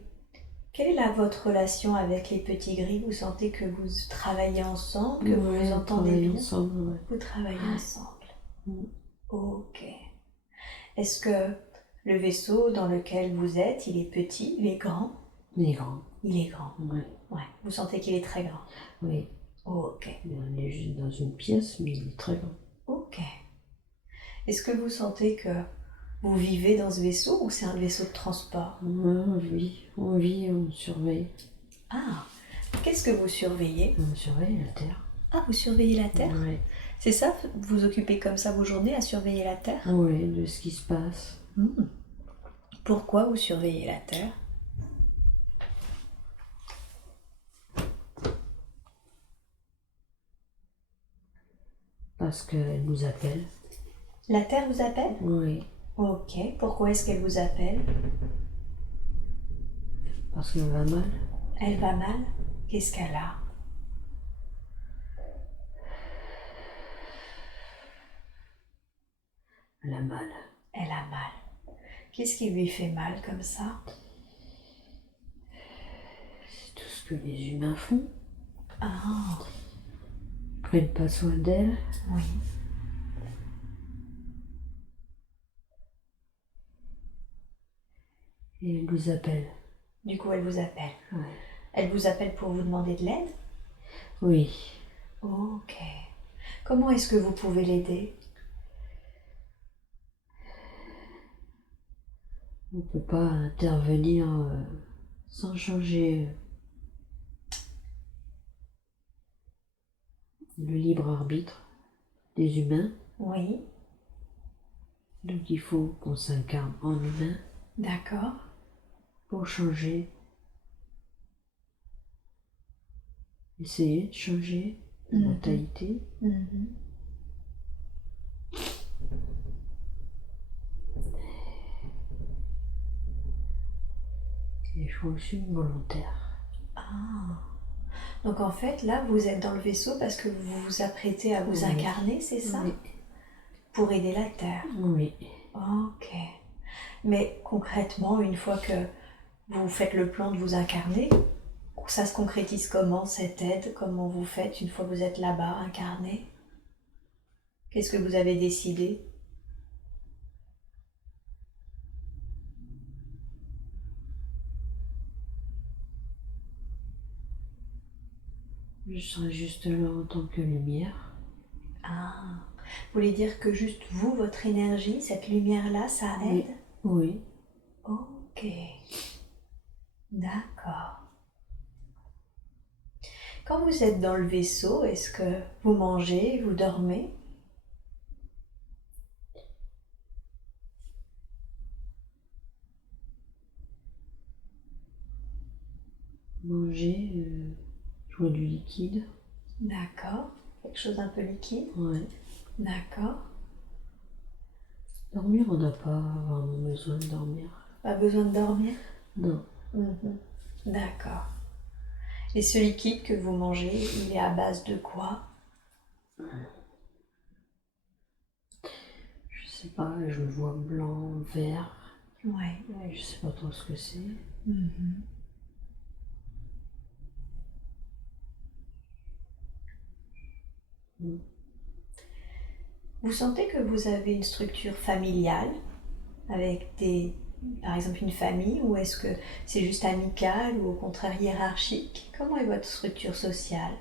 quelle est votre relation avec les petits gris? Vous sentez que vous travaillez ensemble, que vous vous On entendez travaille bien? ensemble, ouais. Vous travaillez ensemble. Mm. Ok. Est-ce que le vaisseau dans lequel vous êtes, il est petit, il est grand? Il est grand. Il est grand. Ouais. Ouais. Vous sentez qu'il est très grand? Oui. Ok. On est juste dans une pièce, mais il est très grand. Ok. Est-ce que vous sentez que vous vivez dans ce vaisseau ou c'est un vaisseau de transport? On vit, on surveille. Ah, qu'est-ce que vous surveillez? On surveille la Terre. Ah, vous surveillez la Terre? Ouais. C'est ça, vous occupez comme ça vos journées à surveiller la Terre? Oui, de ce qui se passe. Pourquoi vous surveillez la Terre? Parce qu'elle nous appelle. La Terre vous appelle? Oui. Ok, pourquoi est-ce qu'elle vous appelle? Parce qu'elle va mal. Elle va mal? Qu'est-ce qu'elle a? Elle a mal. Elle a mal. Qu'est-ce qui lui fait mal comme ça? C'est tout ce que les humains font. Ah, Ils prennent pas soin d'elle. oui. Et elle nous appelle. Du coup, elle vous appelle. Ouais. Elle vous appelle pour vous demander de l'aide? Oui. Ok. Comment est-ce que vous pouvez l'aider? On ne peut pas intervenir sans changer le libre arbitre des humains. Oui, Donc il faut qu'on s'incarne en humain d'accord. pour changer. Essayer de changer la mentalité. Mhm. Et je suis volontaire. Ah. Donc en fait, là, vous êtes dans le vaisseau parce que vous vous apprêtez à vous Oui. incarner, c'est ça? Oui. Pour aider la Terre. Oui. Ok. Mais concrètement, une fois que vous faites le plan de vous incarner, ça se concrétise comment cette aide? Comment vous faites une fois que vous êtes là-bas, incarné? Qu'est-ce que vous avez décidé? Je serai juste là en tant que lumière. Ah, vous voulez dire que juste vous, votre énergie, cette lumière-là, ça aide? Oui. Ok, d'accord. Quand vous êtes dans le vaisseau, est-ce que vous mangez, vous dormez? Manger, je bois du liquide. D'accord. Quelque chose d'un peu liquide? Ouais. D'accord. Dormir, on n'a pas vraiment besoin de dormir. Pas besoin de dormir? Non. Mhm. D'accord. Et ce liquide que vous mangez, il est à base de quoi? Je sais pas, je le vois blanc, vert. Ouais. Je sais pas trop ce que c'est. Mhm. Mm. Vous sentez que vous avez une structure familiale avec par exemple une famille, ou est-ce que c'est juste amical ou au contraire hiérarchique? Comment est votre structure sociale?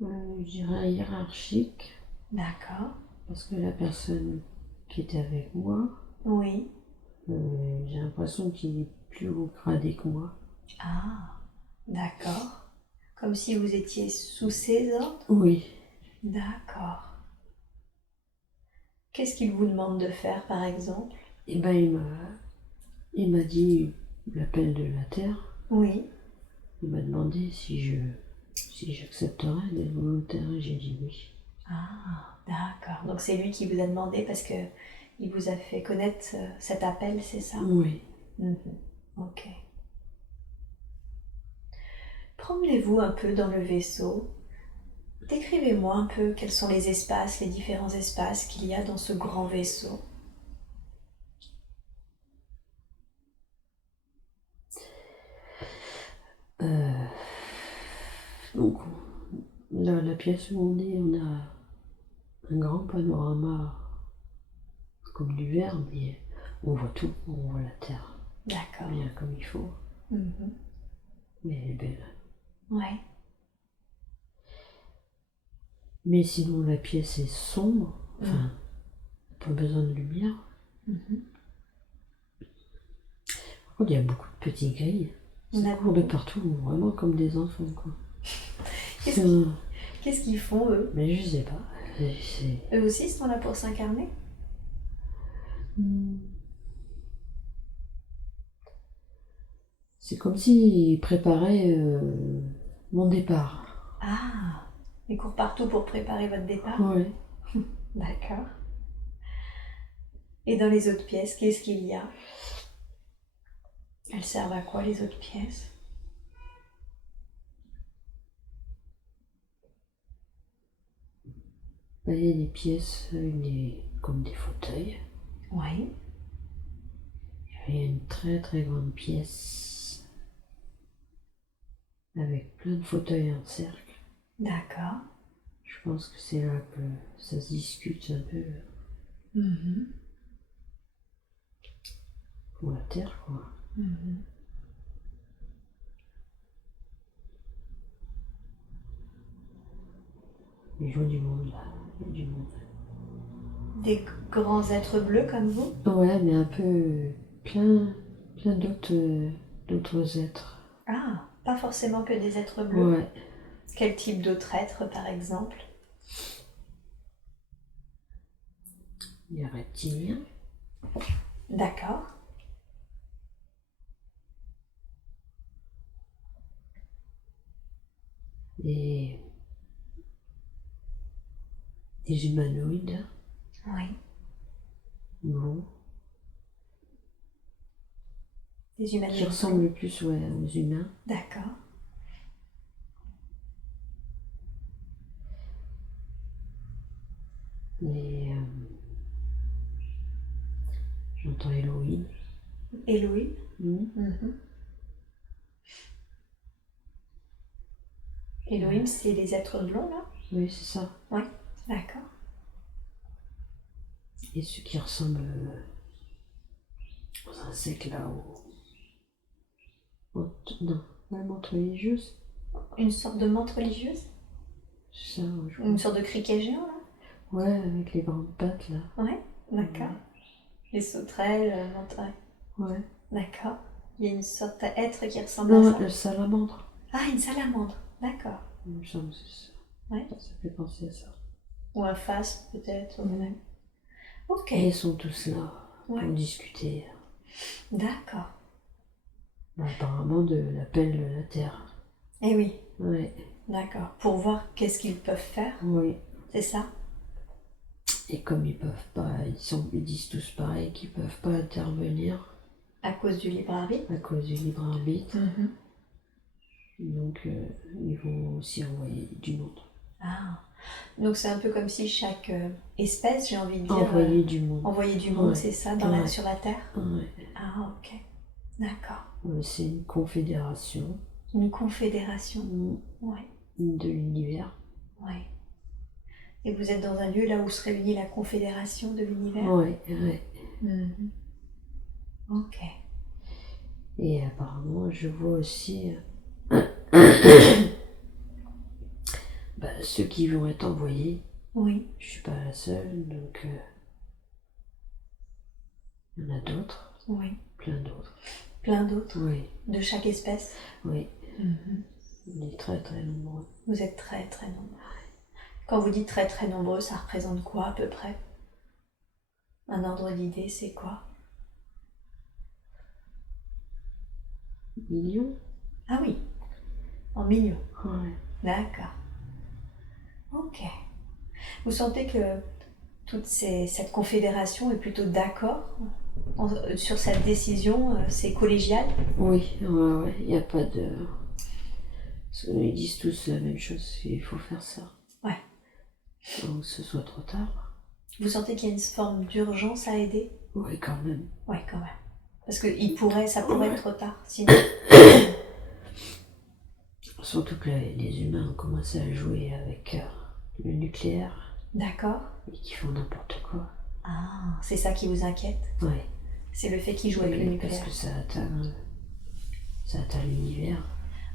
Je dirais hiérarchique, D'accord. parce que la personne qui était avec moi, Oui. j'ai l'impression qu'il est plus haut gradé que moi. Ah, d'accord. Comme si vous étiez sous ses ordres? Oui. D'accord. Qu'est-ce qu'il vous demande de faire, par exemple? Et ben il m'a dit l'appel de la Terre. Oui. Il m'a demandé si j'accepterais d'être volontaire et j'ai dit oui. Ah, d'accord. Donc c'est lui qui vous a demandé parce que il vous a fait connaître cet appel, c'est ça? Oui. Mhm. Ok. Promenez-vous un peu dans le vaisseau. Décrivez-moi un peu quels sont les espaces, les différents espaces qu'il y a dans ce grand vaisseau. Euh, donc, là, la pièce où on est, on a un grand panorama comme du verre, mais on voit tout, on voit la terre D'accord. bien comme il faut, Mhm. mais elle est belle. Ouais. Mais sinon, la pièce est sombre, enfin, pas besoin de lumière. Mhm. Par contre, il y a beaucoup de petites grilles. On Ça a court de beaucoup. partout, vraiment comme des enfants, quoi. Qu'est-ce C'est qu'ils un- qu'est-ce qu'ils font, eux? Mais je sais pas. C'est... Eux aussi sont là pour s'incarner? C'est comme s'ils préparaient mon départ. Ah, ils courent partout pour préparer votre départ? Ouais. D'accord. Et dans les autres pièces, qu'est-ce qu'il y a? Elles servent à quoi, les autres pièces? Bah, il y a des pièces, comme des fauteuils. Oui. Il y a une très très grande pièce avec plein de fauteuils en cercle. D'accord. Je pense que c'est là que ça se discute un peu Mhm. pour la Terre, quoi. Mhm. Il y a du monde là. Il y a du monde. Des grands êtres bleus comme vous? Ouais, mais un peu plein d'autres êtres. Ah, pas forcément que des êtres bleus. Ouais, Quel type d'autre être, par exemple? il y a reptiliens, D'accord. des, des humanoïdes, Oui. blonds, Des qui humanoïdes ressemblent blonds. le plus ouais, aux humains. D'accord. Et j'entends Elohim. Elohim. Mhm. Mhm. Elohim, c'est les êtres blonds, là? Oui, c'est ça. Oui. D'accord. Et ceux qui ressemblent aux insectes là, non, la menthe religieuse, Une sorte de menthe religieuse? c'est ça, ouais, je Une crois. sorte de criquet géant, là? Ouais, avec les grandes pattes là. Oui. D'accord. Les sauterelles, menthe. Ouais. Ouais. D'accord. Il y a une sorte d'être qui ressemble à Non, ça. le salamandre. Ah, une salamandre. D'accord. Il me semble que c'est ça. Ouais. Ça fait penser à ça. Ou un phasme, peut-être. Mhm. Ok. Et ils sont tous là Ouais. pour discuter. D'accord. Bah, apparemment de l'appel de la Terre. Eh oui. Ouais. D'accord. Pour voir qu'est-ce qu'ils peuvent faire. Oui. C'est ça? Et comme ils peuvent pas, ils disent tous pareil qu'ils peuvent pas intervenir À cause du libre arbitre. à cause du libre arbitre. Mhm. Donc ils vont aussi envoyer du monde. Ah. Donc c'est un peu comme si chaque espèce, j'ai envie de dire, Envoyer du monde. envoyait du monde, Ouais. c'est ça, Ouais. sur la Terre? Ouais. Ah, ok. D'accord. C'est une confédération Une confédération. Ouais. de l'univers. Ouais. Et vous êtes dans un lieu là où se réunit la confédération de l'univers? Ouais, ouais. Mhm. Ok. Et apparemment, je vois aussi ceux qui vont être envoyés. Oui. Je suis pas la seule, donc il y en a d'autres, Oui. plein d'autres. Plein d'autres? Oui, De chaque espèce? oui, Mhm. on est très très nombreux. Vous êtes très très nombreux. Quand vous dites très très nombreux, ça représente quoi à peu près? Un ordre d'idée, c'est quoi? Millions? Ah oui, en millions. Ouais. D'accord. Ok. Vous sentez que cette confédération est plutôt d'accord sur cette décision, c'est collégial? Oui, ouais, il n'y a pas de... Ils disent tous la même chose, il faut faire ça. Ouais. Avant que ce soit trop tard. Vous sentez qu'il y a une forme d'urgence à aider? Oui, quand même. Oui, quand même. Parce que ça pourrait être trop tard, sinon. Surtout que les humains ont commencé à jouer avec le nucléaire. D'accord. Et qu'ils font n'importe quoi. Ah, c'est ça qui vous inquiète? Oui. C'est le fait qu'ils jouent avec le nucléaire. Parce que ça atteint l'univers.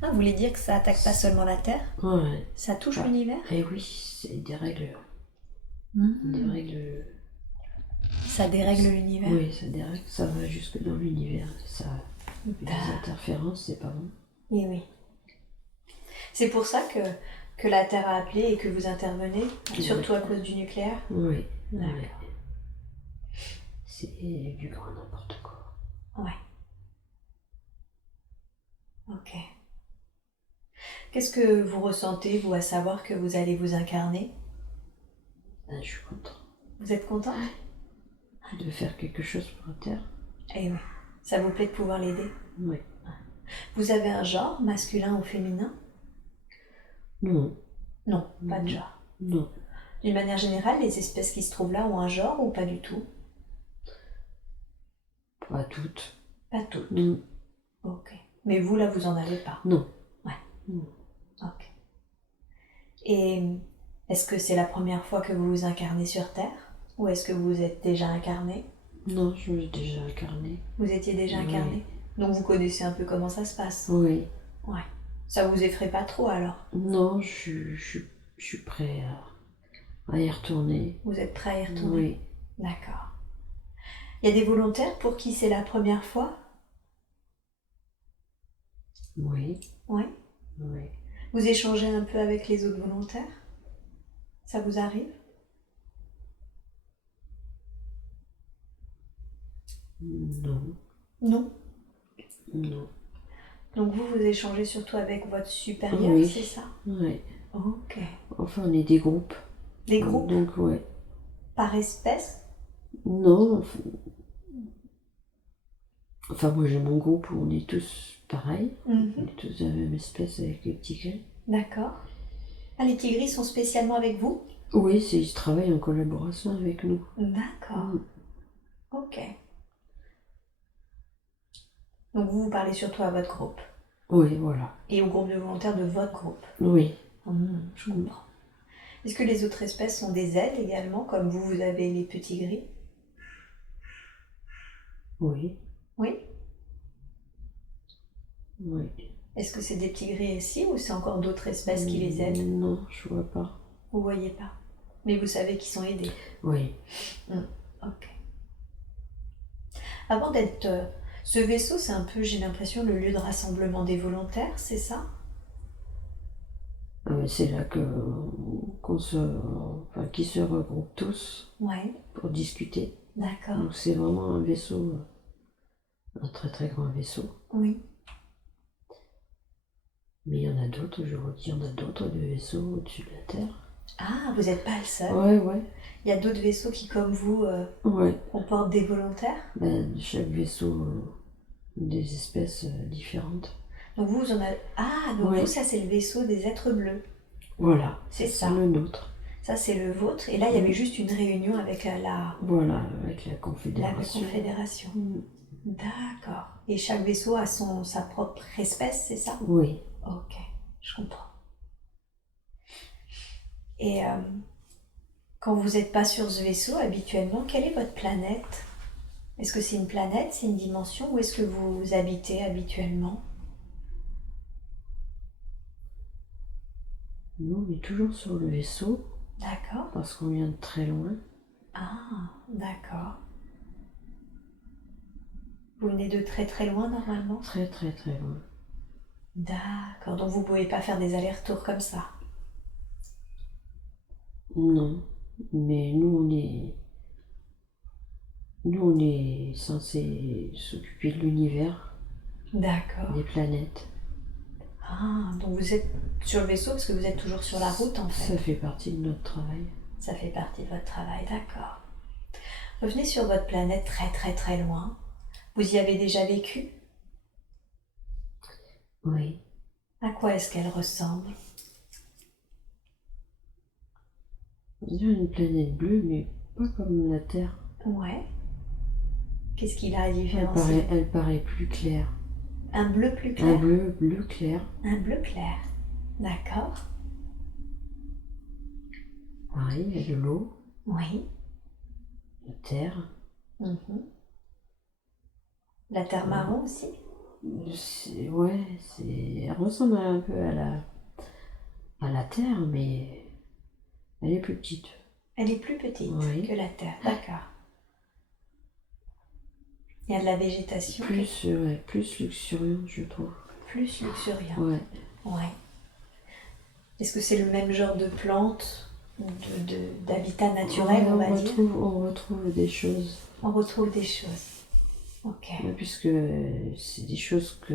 Ah, vous voulez dire que ça attaque pas seulement la Terre? Ouais. Ça touche l'univers? Eh oui, c'est des règles. Des règles. Ça dérègle l'univers? Oui, ça dérègle, ça va jusque dans l'univers. Ça des interférences, c'est pas bon. Et oui. C'est pour ça que la Terre a appelé et que vous intervenez, surtout à cause du nucléaire? Oui. D'accord. Ouais. C'est du grand n'importe quoi. Ouais. Ok. Qu'est-ce que vous ressentez, vous, à savoir que vous allez vous incarner? Je suis content. Vous êtes content? De faire quelque chose pour la Terre. Eh oui. Ça vous plaît de pouvoir l'aider? Oui. Vous avez un genre, masculin ou féminin? Non. Non, pas de genre. Non. D'une manière générale, les espèces qui se trouvent là ont un genre ou pas du tout? Pas toutes. Pas toutes. Non. Ok. Mais vous, là, vous en avez pas? Non. Ouais. Non. Ok. Et est-ce que c'est la première fois que vous vous incarnez sur Terre? Ou est-ce que vous êtes déjà incarné? Non, je me suis déjà incarné. Vous étiez déjà incarné? Donc vous connaissez un peu comment ça se passe? Oui. Ouais. Ça vous effraie pas trop alors? Non, je suis prêt à y retourner. Vous êtes prêt à y retourner? Oui. D'accord. Il y a des volontaires pour qui c'est la première fois? Oui. Oui. Oui. Vous échangez un peu avec les autres volontaires? Ça vous arrive? Non. Non. Non. Donc vous échangez surtout avec votre supérieur, Oui. c'est ça? Oui. Ok. Enfin, on est des groupes. Des groupes? Donc, ouais. Par espèce? Non. Enfin, moi j'ai mon groupe où on est tous pareils. On est tous de la même espèce avec les petits gris. D'accord. Ah, les tigris sont spécialement avec vous? Oui, ils travaillent en collaboration avec nous. D'accord. Ok. Donc vous parlez surtout à votre groupe? Oui, voilà. Et au groupe de volontaires de votre groupe? Oui. Je comprends. Est-ce que les autres espèces ont des ailes également, comme vous avez les petits gris? Oui. Oui? Oui. Est-ce que c'est des petits gris ici ou c'est encore d'autres espèces qui les aident? Non, je vois pas. Vous voyez pas. Mais vous savez qu'ils sont aidés? Oui. Ok. Avant d'être... ce vaisseau, c'est un peu, j'ai l'impression, le lieu de rassemblement des volontaires, c'est ça? C'est là qu'ils se regroupent tous pour discuter. D'accord. Donc c'est vraiment un vaisseau, un très très grand vaisseau. Oui. Mais il y en a d'autres, je vois qu'il y en a d'autres de vaisseaux au-dessus de la Terre. Ah, vous n'êtes pas le seul? Ouais. Il y a d'autres vaisseaux qui, comme vous, comportent des volontaires? Chaque vaisseau, des espèces différentes. Donc vous en avez... Ah, donc vous, ça c'est le vaisseau des êtres bleus. Voilà, c'est ça. le nôtre. Ça c'est le vôtre. Et là, il y avait juste une réunion avec la... Voilà, avec la Confédération. La Confédération. D'accord. Et chaque vaisseau a sa propre espèce, c'est ça? Oui. Ok, je comprends. Et quand vous n'êtes pas sur ce vaisseau, habituellement, quelle est votre planète? Est-ce que c'est une planète, c'est une dimension, où est-ce que vous habitez habituellement? Nous, on est toujours sur le vaisseau. D'accord. Parce qu'on vient de très loin. Ah, d'accord. Vous venez de très très loin normalement? Très très très loin. D'accord, donc vous ne pouvez pas faire des allers-retours comme ça? Non, mais nous on est censé s'occuper de l'univers. D'accord. Des planètes. Ah, donc vous êtes sur le vaisseau parce que vous êtes toujours sur la route en fait? Ça fait partie de notre travail. Ça fait partie de votre travail, d'accord. Revenez sur votre planète très très très loin. Vous y avez déjà vécu? Oui. À quoi est-ce qu'elle ressemble? On dirait une planète bleue, mais pas comme la Terre. Ouais. Qu'est-ce qui la différencie? Elle paraît plus claire. Un bleu plus Un clair? bleu clair. Un bleu clair. D'accord. Pareil, il y a de l'eau, Oui. la terre. Mhm. La terre marron aussi? Elle ressemble un peu à la terre, mais elle est plus petite. Elle est plus petite Oui. que la terre, d'accord. Il y a de la végétation? Plus luxuriant, je trouve. Plus luxuriant. Ouais. Ouais. Est-ce que c'est le même genre de plante, d'habitat naturel, on va dire? On retrouve des choses. On retrouve des choses. Ok. Ouais, puisque c'est des choses que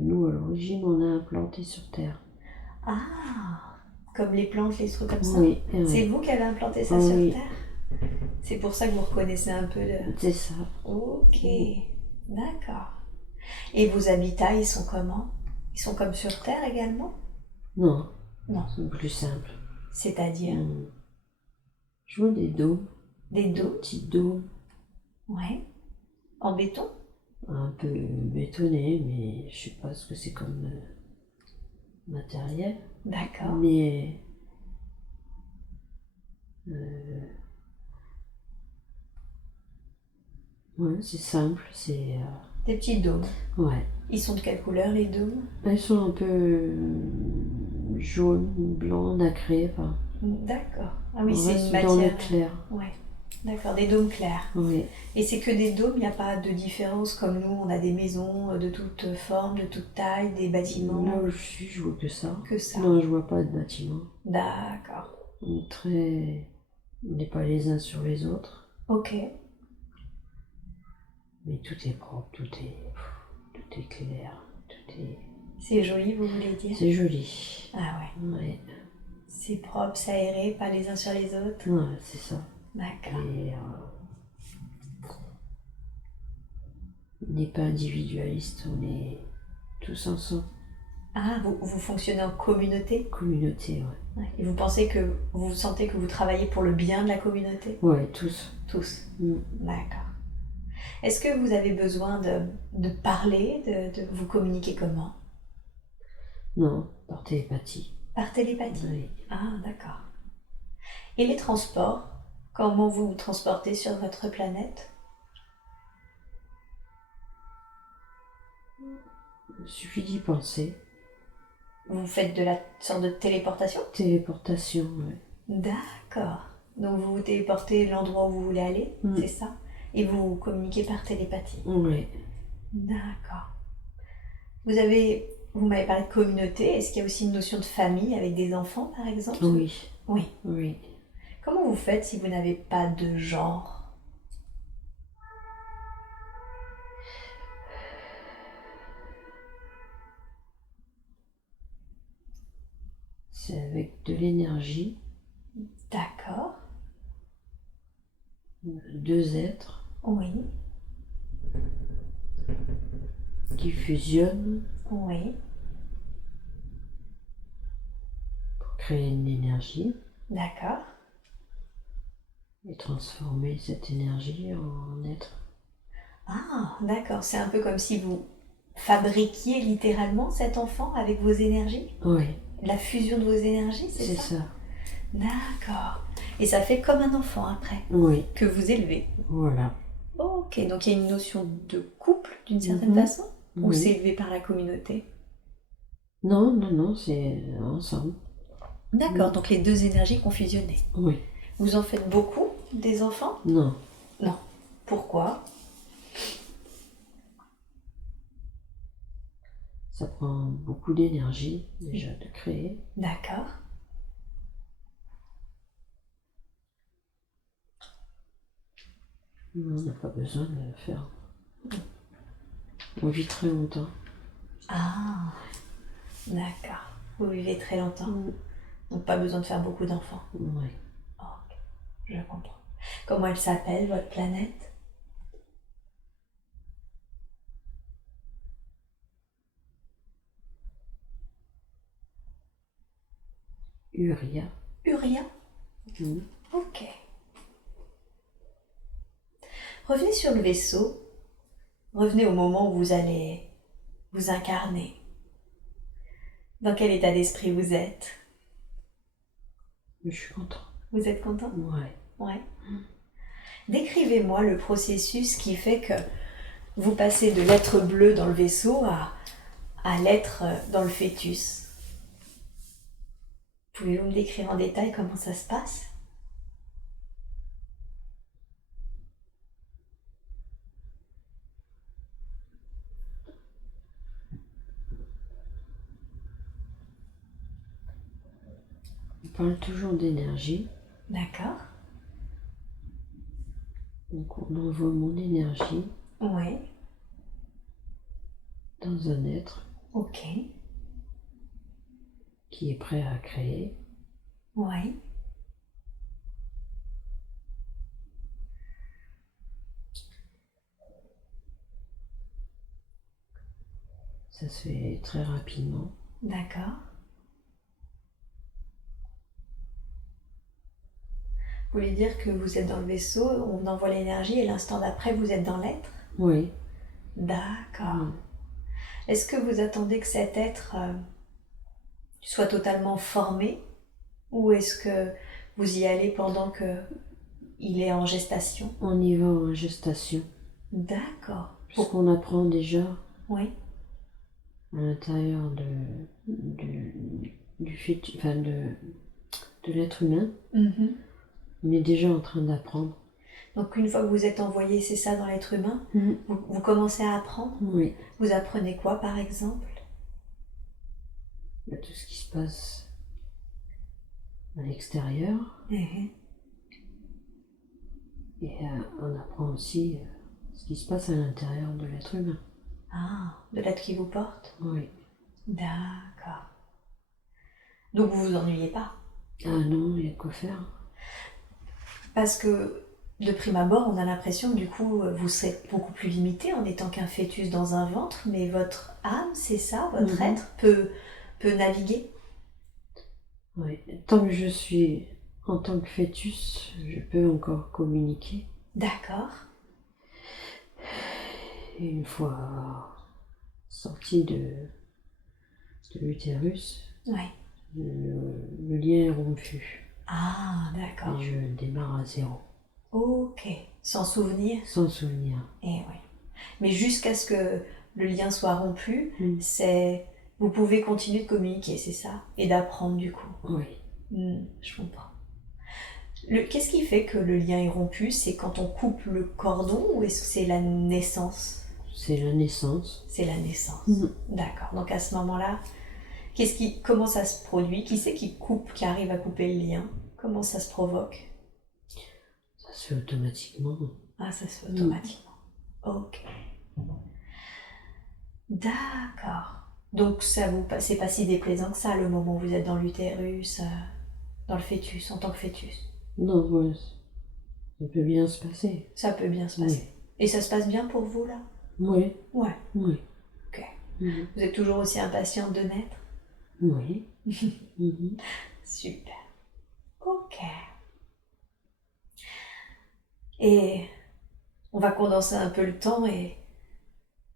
nous, à l'origine, on a implantées sur Terre. Ah, comme les plantes, les trucs comme ça? Oui. C'est vous qui avez implanté ça sur Terre? C'est pour ça que vous reconnaissez un peu de... C'est ça. Ok, d'accord. Et vos habitats, ils sont comment? Ils sont comme sur Terre également? Non. Non. C'est plus simple. C'est-à-dire? Je vois des dômes. Des Des dômes? petits dômes. Ouais. En béton? Un peu bétonnés, mais je sais pas ce que c'est comme matériel. D'accord. Mais ouais, c'est simple, c'est Des petits dômes. ouais. Ils sont de quelle couleur, les dômes? Elles sont un peu jaune, blanc, nacré, enfin. D'accord. Ah oui, On c'est reste une dans le matière... clair. Ouais. D'accord, des dômes clairs. Oui. Et c'est que des dômes, il n'y a pas de différence comme nous, on a des maisons de toutes formes, de toutes tailles, des bâtiments. Là où je suis, je vois que ça. Que ça. Non, je vois pas de bâtiment. D'accord. On n'est pas les uns sur les autres. Ok. Mais tout est propre, tout est clair, tout est... C'est joli, vous voulez dire? C'est joli. Ah ouais. Ouais. C'est propre, c'est aéré, pas les uns sur les autres. Ouais, c'est ça. D'accord. Et on n'est pas individualiste, on est tous ensemble. Ah, vous fonctionnez en communauté? Communauté, ouais. Ouais. Et vous pensez que vous sentez que vous travaillez pour le bien de la communauté? Ouais, tous. Tous. Mm. D'accord. Est-ce que vous avez besoin de parler, de vous communiquer comment? Non, par télépathie. Par télépathie? Oui. Ah, d'accord. Et les transports? Comment vous vous transportez sur votre planète? Il suffit d'y penser. Vous faites de la sorte de téléportation? Téléportation, ouais. D'accord. Donc vous vous téléportez l'endroit où vous voulez aller, c'est ça? Et vous communiquez par télépathie? Oui. D'accord. Vous m'avez parlé de communauté, est-ce qu'il y a aussi une notion de famille avec des enfants par exemple? Oui. Oui. Oui. Comment vous faites si vous n'avez pas de genre? C'est avec de l'énergie, D'accord. deux êtres Oui. qui fusionnent Oui. pour créer une énergie D'accord. et transformer cette énergie en être. Ah, d'accord. C'est un peu comme si vous fabriquiez littéralement cet enfant avec vos énergies? Oui. La fusion de vos énergies, c'est ça? C'est ça. D'accord. Et ça fait comme un enfant après, Oui. que vous élevez. Voilà. Ok, donc il y a une notion de couple d'une certaine façon? Ou Oui. c'est élevé par la communauté? Non, c'est ensemble. D'accord, donc les deux énergies ont fusionné. Oui. Vous en faites beaucoup, des enfants? Non. Non. Pourquoi? Ça prend beaucoup d'énergie déjà de créer. D'accord. On n'a pas besoin de le faire. On vit très longtemps. Ah, d'accord. Vous vivez très longtemps. Donc pas besoin de faire beaucoup d'enfants. Oui. Ok. je comprends. Comment elle s'appelle, votre planète? Uria. Uria? Ok. Revenez sur le vaisseau. Revenez au moment où vous allez vous incarner. Dans quel état d'esprit vous êtes? Je suis content. Vous êtes content? Ouais. Ouais. Décrivez-moi le processus qui fait que vous passez de l'être bleu dans le vaisseau à l'être dans le fœtus. Pouvez-vous me décrire en détail comment ça se passe? On parle toujours d'énergie. D'accord. Donc on envoie mon énergie Oui. dans un être Ok. qui est prêt à créer. Oui. Ça se fait très rapidement. D'accord. Vous voulez dire que vous êtes dans le vaisseau, on envoie l'énergie et l'instant d'après vous êtes dans l'être? Oui. D'accord. Est-ce que vous attendez que cet être soit totalement formé ou est-ce que vous y allez pendant que il est en gestation? On y va en gestation. D'accord. Puisqu'on apprend déjà Oui. à l'intérieur du fœtus, enfin de l'être humain. On est déjà en train d'apprendre. Donc une fois que vous êtes envoyé, c'est ça, dans l'être humain, vous commencez à apprendre? Oui. Vous apprenez quoi par exemple? Tout ce qui se passe à l'extérieur. Et on apprend aussi ce qui se passe à l'intérieur de l'être humain. Ah, de l'être qui vous porte? Oui. D'accord. Donc vous vous ennuyez pas? Ah non, il y a de quoi faire. Parce que de prime abord, on a l'impression que du coup, vous serez beaucoup plus limité en étant qu'un fœtus dans un ventre, mais votre âme, c'est ça, votre être peut naviguer? Oui. Tant que je suis en tant que fœtus, je peux encore communiquer. D'accord. Et une fois sorti de l'utérus, le lien est rompu. Ah, d'accord. Et je démarre à zéro. Ok. Sans souvenir? Sans souvenir. Eh oui. Mais jusqu'à ce que le lien soit rompu, vous pouvez continuer de communiquer, c'est ça? Et d'apprendre du coup. Oui. Je comprends. Qu'est-ce qui fait que le lien est rompu? C'est quand on coupe le cordon ou est-ce que c'est la naissance? C'est la naissance. C'est la naissance. D'accord. Donc à ce moment-là, comment ça se produit? Qui c'est qui arrive à couper le lien? Comment ça se provoque? Ça se fait automatiquement. Ah, ça se fait automatiquement. Ok. D'accord. Donc c'est pas si déplaisant que ça le moment où vous êtes dans l'utérus, dans le fœtus, en tant que fœtus. Non, ouais, ça peut bien se passer. Ça peut bien se passer. Et ça se passe bien pour vous là? Oui. Ouais. Oui. Ok. Vous êtes toujours aussi impatiente de naître? Oui. Super. Ok. Et on va condenser un peu le temps et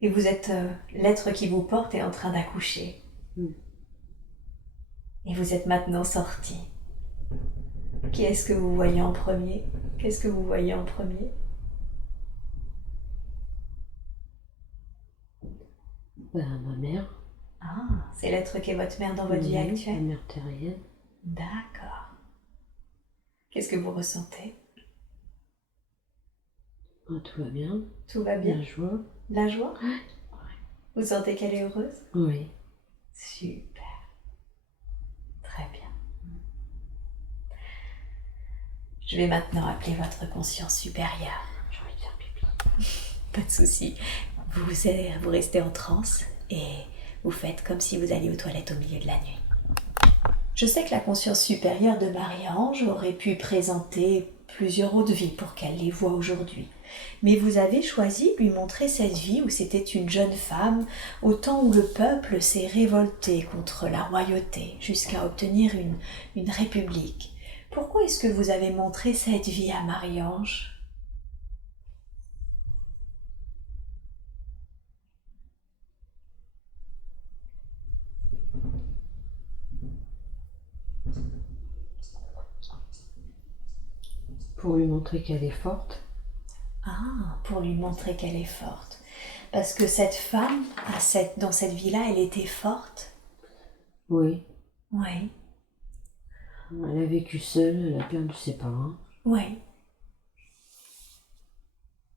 vous êtes l'être qui vous porte est en train d'accoucher. Et vous êtes maintenant sorti. Qui est-ce que vous voyez en premier? Qu'est-ce que vous voyez en premier? Ma mère. Ah, c'est l'être qui est votre mère dans votre vie actuelle? Ma mère terrienne. D'accord. Qu'est-ce que vous ressentez? Tout va bien. Tout va bien? La joie. La joie? Vous sentez qu'elle est heureuse? Oui. Super. Très bien. Je vais maintenant appeler votre conscience supérieure. J'ai envie de faire pipi. Pas de souci. Vous restez en transe et vous faites comme si vous alliez aux toilettes au milieu de la nuit. Je sais que la conscience supérieure de Marie-Ange aurait pu présenter plusieurs autres vies pour qu'elle les voie aujourd'hui. Mais vous avez choisi de lui montrer cette vie où c'était une jeune femme, au temps où le peuple s'est révolté contre la royauté jusqu'à obtenir une république. Pourquoi est-ce que vous avez montré cette vie à Marie-Ange ? Pour lui montrer qu'elle est forte. Ah, pour lui montrer qu'elle est forte. Parce que cette femme, dans cette vie-là, elle était forte. Oui. Oui. Elle a vécu seule, elle a perdu ses parents. Oui.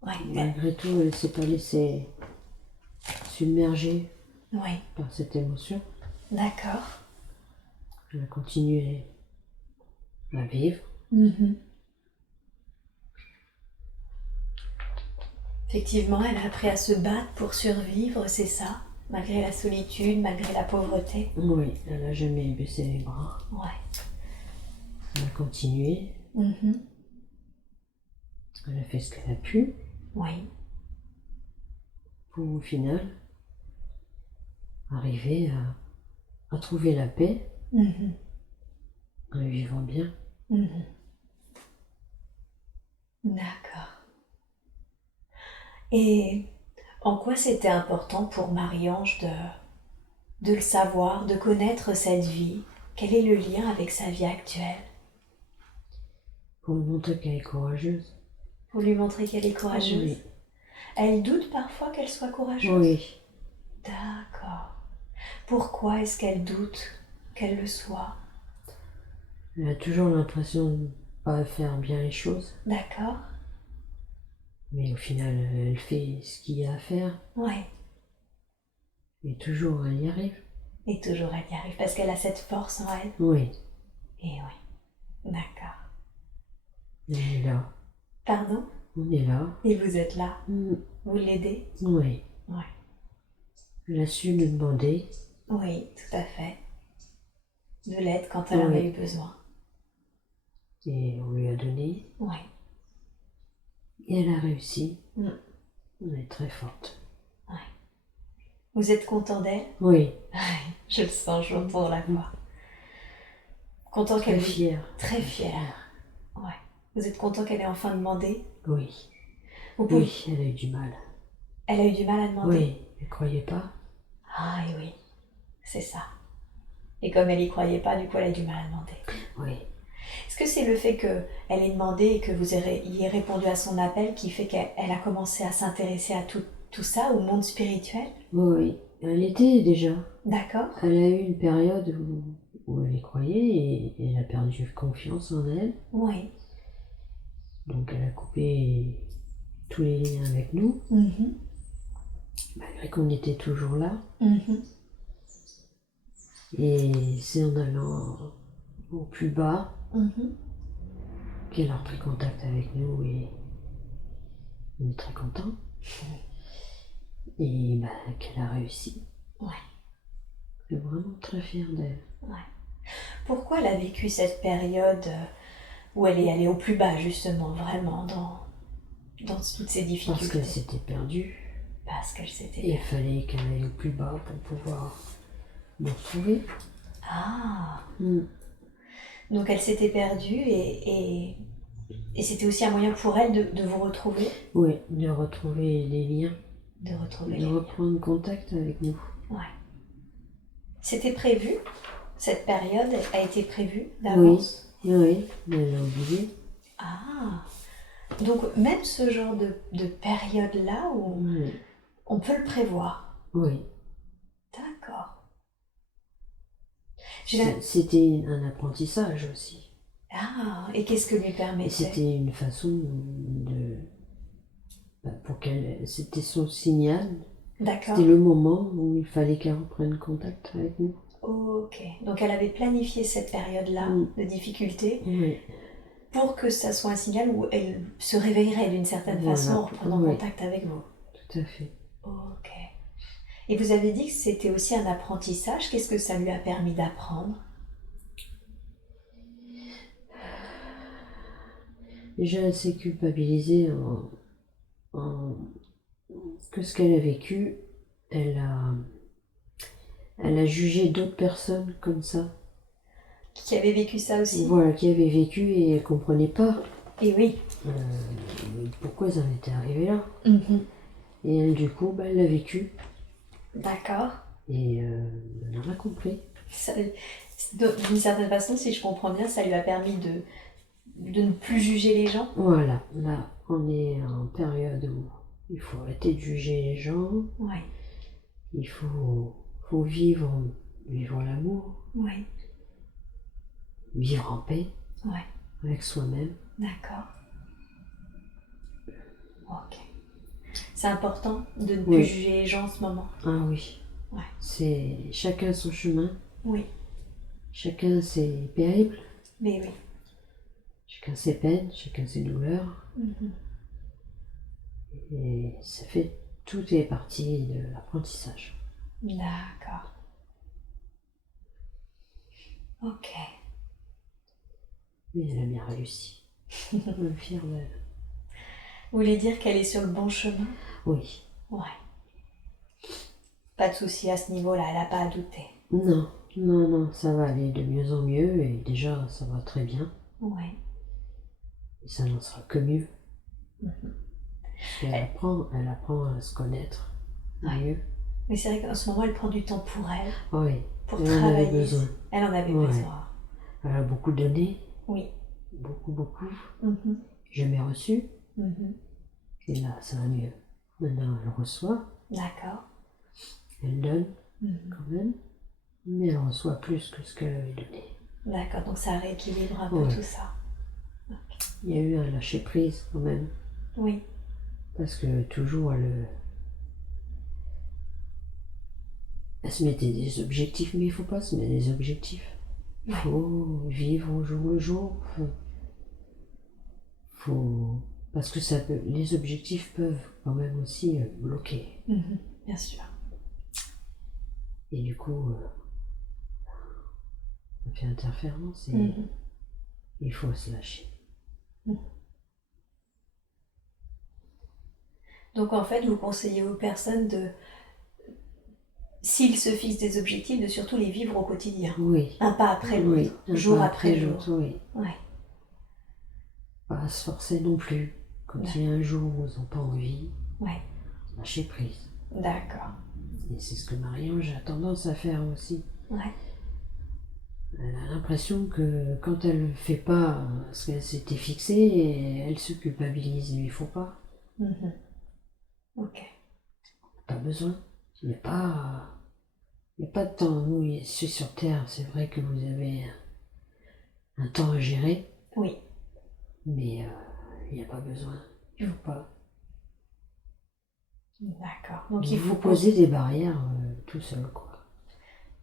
Oui. Malgré tout, elle ne s'est pas laissée submerger Oui. par cette émotion. D'accord. Elle a continué à vivre. Effectivement, elle a appris à se battre pour survivre, c'est ça, malgré la solitude, malgré la pauvreté. Oui, elle n'a jamais baissé les bras. Ouais. Elle a continué. Elle a fait ce qu'elle a pu. Oui. Pour au final arriver à trouver la paix en vivant bien. D'accord. Et en quoi c'était important pour Marie-Ange de le savoir, de connaître cette vie? Quel est le lien avec sa vie actuelle? Pour lui montrer qu'elle est courageuse. Pour lui montrer qu'elle est courageuse? Oui. Elle doute parfois qu'elle soit courageuse? Oui. D'accord. Pourquoi est-ce qu'elle doute qu'elle le soit? Elle a toujours l'impression de ne pas faire bien les choses. D'accord. Mais au final, elle fait ce qu'il y a à faire. Ouais. Et toujours, elle y arrive. Et toujours, elle y arrive parce qu'elle a cette force en elle. Oui. Et oui. D'accord. On est là. Pardon? On est là. Et vous êtes là? Vous l'aidez? Oui. Ouais. Elle a su nous demander. Oui, tout à fait. De l'aide quand elle en a eu besoin. Et on lui a donné. Oui. Et elle a réussi. Elle est très forte. Ouais. Vous êtes content d'elle? Oui. Je le sens, j'entends la voix. Content qu'elle... Très fière. Très fière. Ouais. Vous êtes content qu'elle ait enfin demandé? Oui. Oui, elle a eu du mal. Elle a eu du mal à demander? Oui, elle ne croyait pas. Ah et oui, c'est ça. Et comme elle y croyait pas, du coup elle a eu du mal à demander. Oui. Est-ce que c'est le fait qu'elle ait demandé et que vous ayez répondu à son appel qui fait qu'elle a commencé à s'intéresser à tout ça, au monde spirituel? Oui, elle était déjà. D'accord. Elle a eu une période où elle y croyait et elle a perdu confiance en elle. Oui. Donc elle a coupé tous les liens avec nous, malgré qu'on était toujours là. Et c'est en allant au plus bas qu'elle a repris contact avec nous et on est très contents. Et qu'elle a réussi. Ouais. Je suis vraiment très fière d'elle. Ouais. Pourquoi elle a vécu cette période où elle est allée au plus bas, justement, vraiment, dans toutes ces difficultés? Parce qu'elle s'était perdue. Parce qu'elle s'était Et il fallait qu'elle aille au plus bas pour pouvoir nous retrouver. Ah. Donc elle s'était perdue et c'était aussi un moyen pour elle de vous retrouver? Oui, de retrouver les liens. De retrouver de reprendre contact avec nous. Ouais. C'était prévu? Cette période a été prévue d'avance? Oui, mais elle a oublié. Ah. Donc même ce genre de période-là où on peut le prévoir? Oui. D'accord. C'était un apprentissage aussi. Ah, et qu'est-ce que lui permettait? C'était une façon de... pour qu'elle... C'était son signal. D'accord. C'était le moment où il fallait qu'elle reprenne contact avec nous. Ok. Donc elle avait planifié cette période-là de difficulté pour que ça soit un signal où elle se réveillerait d'une certaine façon en reprenant contact avec vous. Tout à fait. Ok. Et vous avez dit que c'était aussi un apprentissage. Qu'est-ce que ça lui a permis d'apprendre? Déjà, elle s'est culpabilisée que ce qu'elle a vécu, elle a jugé d'autres personnes comme ça. Qui avait vécu ça aussi. Voilà, qui avaient vécu et elle comprenait pas Et oui. pourquoi ils en étaient arrivés là. Mhm. Et elle, du coup, elle l'a vécu D'accord. et elle en a compris. D'une certaine façon, si je comprends bien, ça lui a permis de ne plus juger les gens. Voilà, là, on est en période où il faut arrêter de juger les gens. Ouais. Il faut vivre l'amour, Ouais. vivre en paix Ouais. avec soi-même. D'accord. Ok. C'est important de ne plus Oui. juger les gens en ce moment. Ah oui. Ouais. C'est chacun son chemin, Oui. chacun ses périples, Mais oui. chacun ses peines, chacun ses douleurs. Mhm. Et ça fait tout est partie de l'apprentissage. D'accord. Ok. Mais elle a bien réussi. Je suis fière d'elle. Vous voulez dire qu'elle est sur le bon chemin? Oui. Ouais. Pas de souci à ce niveau-là, elle n'a pas à douter. Non, non, non, ça va aller de mieux en mieux et déjà ça va très bien. Ouais. Et ça n'en sera que mieux. Mhm. Parce qu'elle apprend à se connaître mieux. Mais c'est vrai qu'en ce moment, elle prend du temps pour elle, Oui, pour elle en travailler. avait besoin. Elle en avait Ouais. besoin. Elle a beaucoup donné, Oui. beaucoup, beaucoup. Mhm. Jamais reçu. Mhm. Et là, ça va mieux. Maintenant, elle reçoit, D'accord. elle donne Mhm. quand même, mais elle reçoit plus que ce qu'elle avait donné. D'accord, donc ça rééquilibre un peu Ouais. tout ça. Il y a eu un lâcher prise quand même, Oui. parce que toujours elle se mettait des objectifs, mais il ne faut pas se mettre des objectifs. Il Ouais. faut vivre au jour le jour. Parce que les objectifs peuvent quand même aussi bloquer. Mhm. Bien sûr. Et du coup, ça fait interférence et Mhm. il faut se lâcher. Donc en fait, vous conseillez aux personnes de, s'ils se fixent des objectifs, de surtout les vivre au quotidien. Oui. Un pas après l'autre, Oui, un jour pas après jour. l'autre, oui. Ouais. Pas se forcer non plus. Quand il y a un jour où ils n'ont pas envie, Ouais. lâcher prise. D'accord. Et c'est ce que Marie-Ange a tendance à faire aussi. Ouais. Elle a l'impression que quand elle ne fait pas ce qu'elle s'était fixé, elle se culpabilise. Mais il ne faut pas. Mhm. Ok. Pas besoin. Il n'y a pas de temps. Nous, ici sur Terre, c'est vrai que vous avez un temps à gérer, Oui. mais il n'y a pas besoin. Il ne faut pas. D'accord. Donc Vous il faut poser des barrières tout seul, quoi.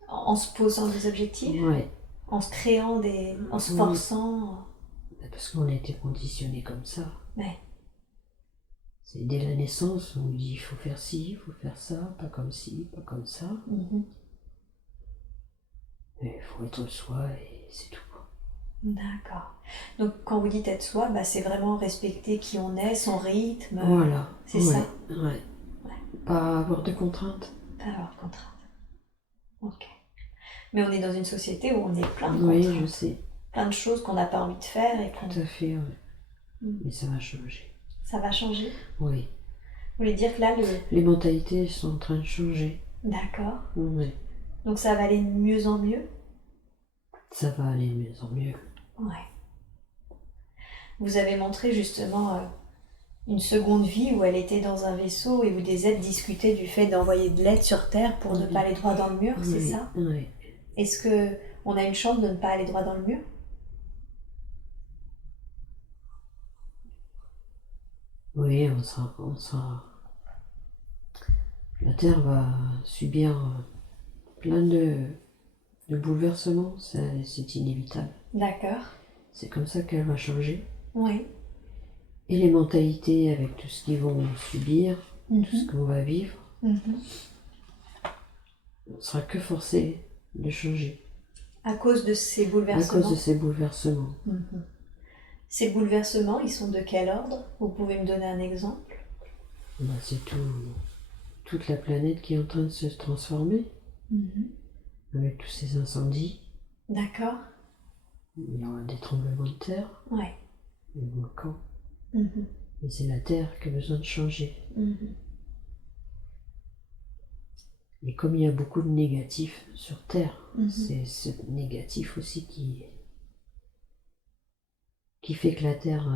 en se posant des objectifs, Ouais. en se créant des, en se forçant. Parce qu'on a été conditionné comme ça. Ouais. C'est dès la naissance, on nous dit il faut faire ci, il faut faire ça, pas comme ci, pas comme ça. Mhm. Mais il faut être soi et c'est tout. D'accord. Donc quand vous dites être soi, bah, c'est vraiment respecter qui on est, son rythme. Voilà. C'est ça. Ouais. Pas avoir de contraintes. Pas avoir de contraintes. Ok. Mais on est dans une société où on est plein de Oui, contraintes. je sais. Plein de choses qu'on n'a pas envie de faire et qu'on... Tout à fait, ouais. Mais ça va changer. Ça va changer. Oui. Vous voulez dire que là, Les mentalités sont en train de changer. D'accord. Oui. Donc ça va aller de mieux en mieux. Ça va aller de mieux en mieux. Ouais. Vous avez montré justement une seconde vie où elle était dans un vaisseau et où des êtres discutaient du fait d'envoyer de l'aide sur Terre pour ne pas aller droit dans le mur, c'est ça? Oui. Est-ce que on a une chance de ne pas aller droit dans le mur? Oui, La Terre va subir plein de bouleversements, c'est inévitable. D'accord. C'est comme ça qu'elle va changer. Oui. Et les mentalités avec tout ce qu'ils vont subir, tout ce Mhm. qu'on va vivre, Mhm. on ne sera que forcé de changer À cause de ces à bouleversements. cause de ces bouleversements. Mhm. Ces bouleversements, ils sont de quel ordre? Vous pouvez me donner un exemple? C'est toute la planète qui est en train de se transformer avec tous ces incendies. D'accord. Il y aura des tremblements de terre, Ouais. des volcans. Mhm. Et c'est la terre qui a besoin de changer. Mhm. Et comme il y a beaucoup de négatifs sur terre, Mhm. c'est ce négatif aussi qui fait que la terre,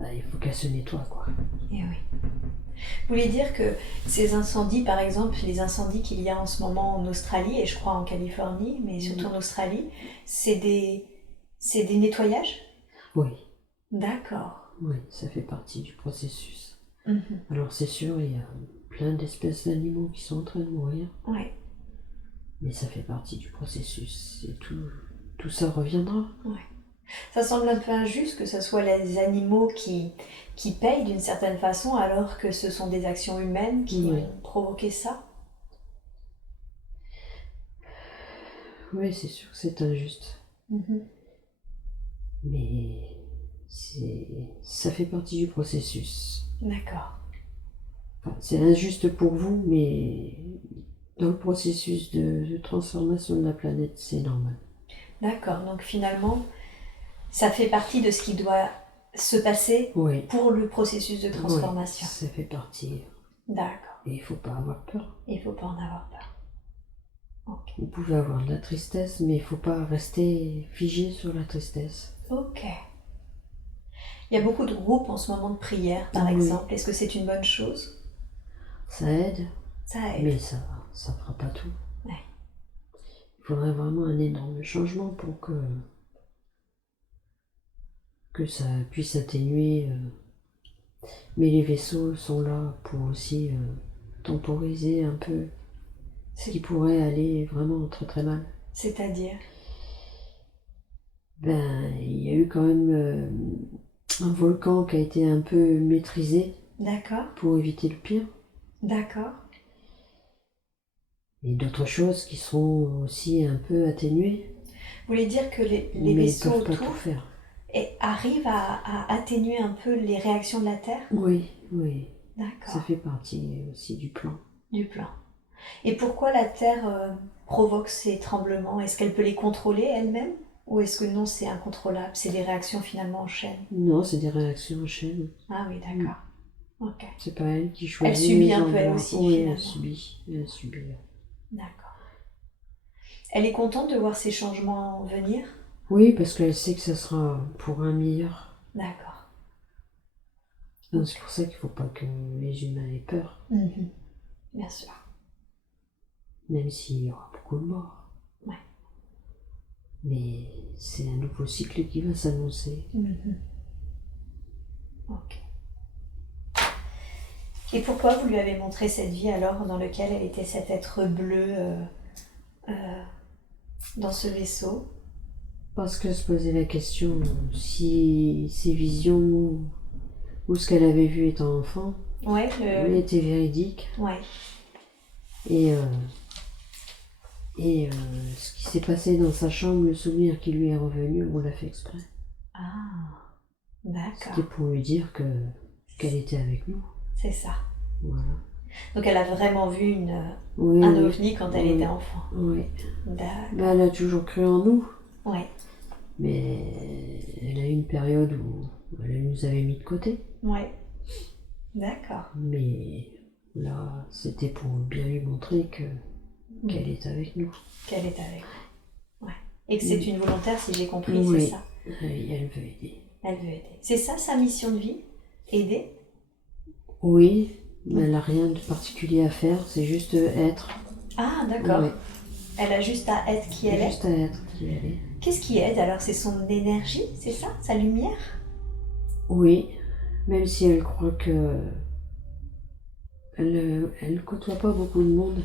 il faut qu'elle se nettoie, quoi. Et oui. Vous voulez dire que ces incendies, par exemple, les incendies qu'il y a en ce moment en Australie, et je crois en Californie, mais surtout en Australie, c'est des nettoyages? Oui, D'accord. oui, ça fait partie du processus. Mhm. Alors c'est sûr, il y a plein d'espèces d'animaux qui sont en train de mourir, Ouais. mais ça fait partie du processus. Et tout ça reviendra. Ouais. Ça semble un peu injuste que ce soit les animaux qui payent d'une certaine façon alors que ce sont des actions humaines qui Oui. ont provoqué ça. Oui, c'est sûr que c'est injuste, Mhm. mais ça fait partie du processus. D'accord. Enfin, c'est injuste pour vous, mais dans le processus de transformation de la planète, c'est normal. D'accord. Donc finalement, ça fait partie de ce qui doit se passer Oui, pour le processus de oui, transformation. ça fait partie. D'accord. Et il ne faut pas avoir peur. Il ne faut pas en avoir peur. Ok. Vous pouvez avoir de la tristesse, mais il ne faut pas rester figé sur la tristesse. Ok. Il y a beaucoup de groupes en ce moment de prière, par Oui. exemple. Est-ce que c'est une bonne chose? Ça aide, Ça aide. mais ça ne fera pas tout. Ouais. Il faudrait vraiment un énorme changement pour que ça puisse atténuer. Mais les vaisseaux sont là pour aussi temporiser un peu ce qui pourrait aller vraiment très très mal. C'est-à-dire? Il y a eu quand même un volcan qui a été un peu maîtrisé D'accord. pour éviter le pire. D'accord. Et d'autres choses qui seront aussi un peu atténuées, Vous voulez dire que les mais ils ne vaisseaux peuvent pas tout autour faire. arrivent à atténuer un peu les réactions de la Terre? Oui, oui, ça D'accord. fait partie aussi du plan. Du plan. Et pourquoi la Terre provoque ces tremblements? Est-ce qu'elle peut les contrôler elle-même? Ou est-ce que non, c'est incontrôlable? C'est des réactions finalement en chaîne? Non, c'est des réactions en chaîne. Ah oui, d'accord. Ok. C'est pas elle qui Elle choisit subit les un peu elle endroits. aussi, Oui, finalement. elle subit. Elle subit. D'accord. Elle est contente de voir ces changements venir? Oui, parce qu'elle sait que ça sera pour un meilleur. D'accord. Donc c'est pour ça qu'il ne faut pas que les humains aient peur, Mhm. Bien sûr. même s'il y aura beaucoup de morts. Ouais. Mais c'est un nouveau cycle qui va s'annoncer. Mhm. Ok. Et pourquoi vous lui avez montré cette vie alors dans laquelle elle était cet être bleu dans ce vaisseau? Parce que se poser la question si ces visions ou ce qu'elle avait vu étant enfant Ouais, étaient véridiques. ouais. Et ce qui s'est passé dans sa chambre, le souvenir qui lui est revenu, on l'a fait exprès. Ah, C'était d'accord. pour lui dire qu'elle était avec nous. C'est ça. Voilà. Donc elle a vraiment vu Oui, un oui. ovni quand elle était enfant. Oui. D'accord. Mais elle a toujours cru en nous. Ouais, Mais elle a eu une période où elle nous avait mis de côté. ouais. D'accord. Mais là, c'était pour bien lui montrer qu'elle est avec nous. Qu'elle est avec nous. Ouais. Et que c'est une volontaire, si j'ai compris, Oui. c'est ça. Et elle veut aider. Elle veut aider. C'est ça sa mission de vie? Aider? Oui, mais elle n'a rien de particulier à faire, c'est juste être. Ah, d'accord. Oui. Elle a juste à être qui elle est. Juste à être qui elle est. Qu'est-ce qui aide alors? C'est son énergie, c'est ça? Sa lumière? Oui, même si elle croit que elle côtoie pas beaucoup de monde.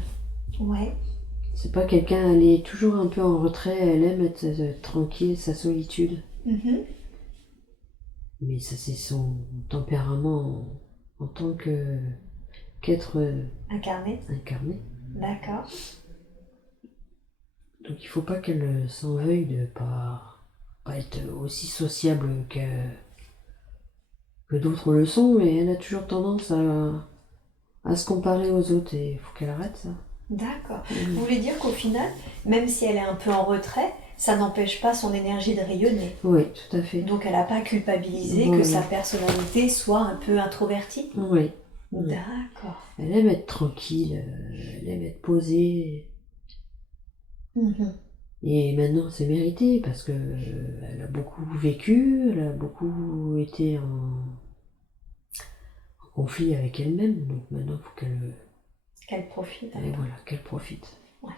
Ouais. C'est pas quelqu'un, elle est toujours un peu en retrait, elle aime être tranquille, sa solitude. Mhm. Mais ça, c'est son tempérament en tant qu'être Incarné. incarné. D'accord. Donc il faut pas qu'elle s'en veuille de pas pas être aussi sociable que d'autres le sont, mais elle a toujours tendance à se comparer aux autres et il faut qu'elle arrête ça. D'accord. Vous voulez dire qu'au final, même si elle est un peu en retrait, ça n'empêche pas son énergie de rayonner. Oui, tout à fait. Donc elle n'a pas culpabilisé que sa personnalité soit un peu introvertie. Oui. D'accord. Elle aime être tranquille, elle aime être posée. Et maintenant c'est mérité parce que elle a beaucoup vécu, elle a beaucoup été en conflit avec elle-même, donc maintenant il faut qu'elle profite. Et voilà, qu'elle profite. Ouais.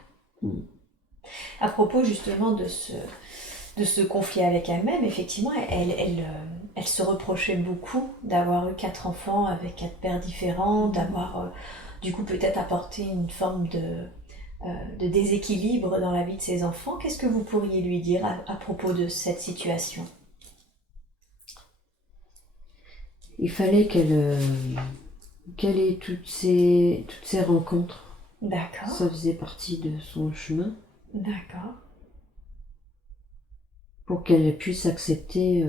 À propos justement de ce conflit avec elle-même, effectivement, elle se reprochait beaucoup d'avoir eu 4 enfants avec 4 pères différents, d'avoir du coup peut-être apporté une forme de déséquilibre dans la vie de ses enfants. Qu'est-ce que vous pourriez lui dire à propos de cette situation? Il fallait qu'elle ait toutes ces rencontres. D'accord. Ça faisait partie de son chemin. D'accord. Pour qu'elle puisse accepter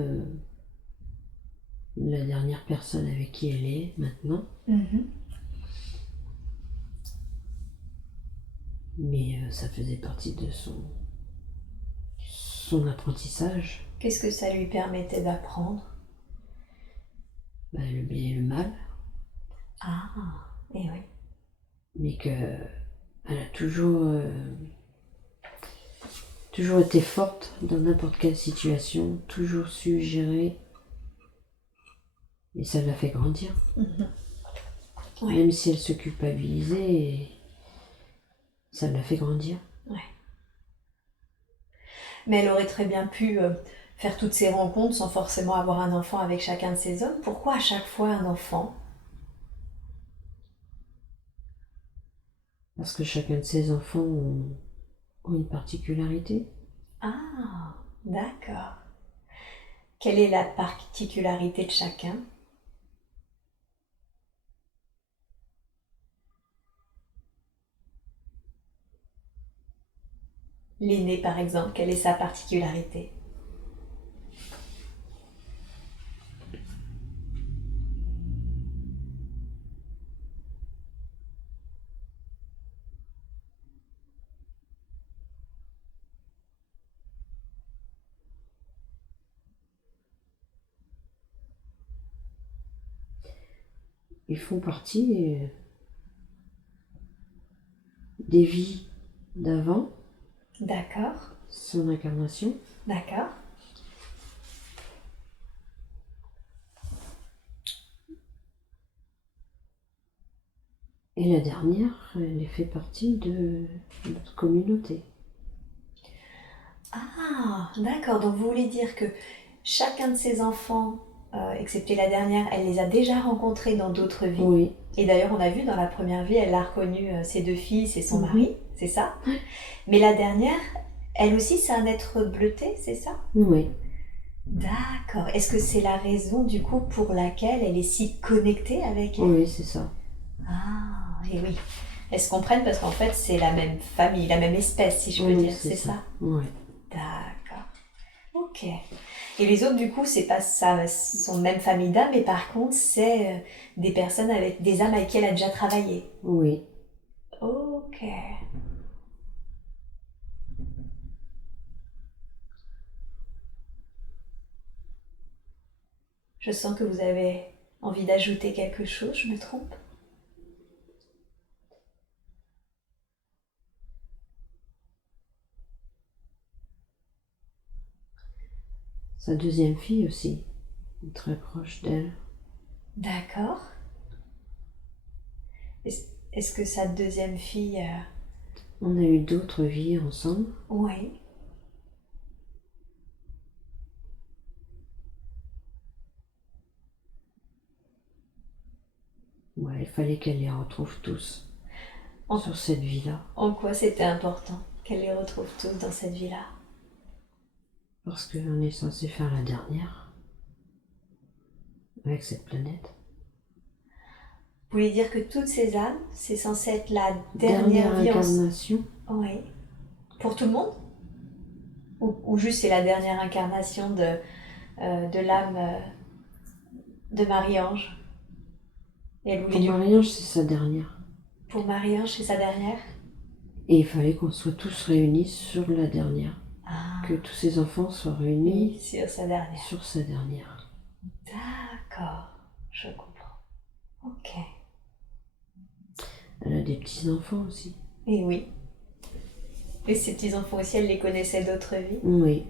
la dernière personne avec qui elle est maintenant. Mais ça faisait partie de son apprentissage. Qu'est-ce que ça lui permettait d'apprendre? Le bien et le mal. Ah, et oui. Mais qu'elle a toujours été forte dans n'importe quelle situation, toujours su gérer. Et ça l'a fait grandir. Ouais. Même si elle se culpabilisait, ça l'a fait grandir. Ouais. Mais elle aurait très bien pu faire toutes ces rencontres sans forcément avoir un enfant avec chacun de ses hommes. Pourquoi à chaque fois un enfant? Parce que chacun de ses enfants ont une particularité. Ah, d'accord. Quelle est la particularité de chacun? L'aîné, par exemple, quelle est sa particularité? Ils font partie des vies d'avant. D'accord. Son incarnation. D'accord. Et la dernière, elle fait partie de notre communauté. Ah, d'accord. Donc vous voulez dire que chacun de ses enfants, excepté la dernière, elle les a déjà rencontrés dans d'autres vies. Oui. Et d'ailleurs, on a vu dans la première vie, elle a reconnu ses 2 fils et son mari, c'est ça? Mais la dernière, elle aussi, c'est un être bleuté, c'est ça? Oui. D'accord. Est-ce que c'est la raison, du coup, pour laquelle elle est si connectée avec elle? Oui, c'est ça. Ah, et oui. Elles se comprennent parce qu'en fait, c'est la même famille, la même espèce, si je peux dire, c'est ça? Oui. D'accord. Ok. Et les autres, du coup, c'est pas ça, sont même famille d'âmes, mais par contre, c'est des personnes avec des âmes avec qui elle a déjà travaillé. Oui. Ok. Je sens que vous avez envie d'ajouter quelque chose, je me trompe? Sa deuxième fille aussi, très proche d'elle. D'accord. Est-ce que sa deuxième fille... On a eu d'autres vies ensemble. Oui. Ouais, il fallait qu'elle les retrouve tous sur cette vie-là. En quoi c'était important qu'elle les retrouve tous dans cette vie-là? Parce qu'on est censé faire la dernière avec cette planète. Vous voulez dire que toutes ces âmes, c'est censé être la dernière vie incarnation. Oui. Pour tout le monde? Ou juste c'est la dernière incarnation de l'âme de Marie-Ange. Et elle voulait Pour du... Marie-Ange, c'est sa dernière. Pour Marie-Ange, c'est sa dernière. Et il fallait qu'on soit tous réunis sur la dernière. Ah, Que tous ses enfants soient oui, réunis sur sa dernière. sur sa dernière. D'accord, je comprends. Ok. Elle a des petits-enfants aussi. Et oui. Et ses petits-enfants aussi, elle les connaissait d'autres vies. Oui,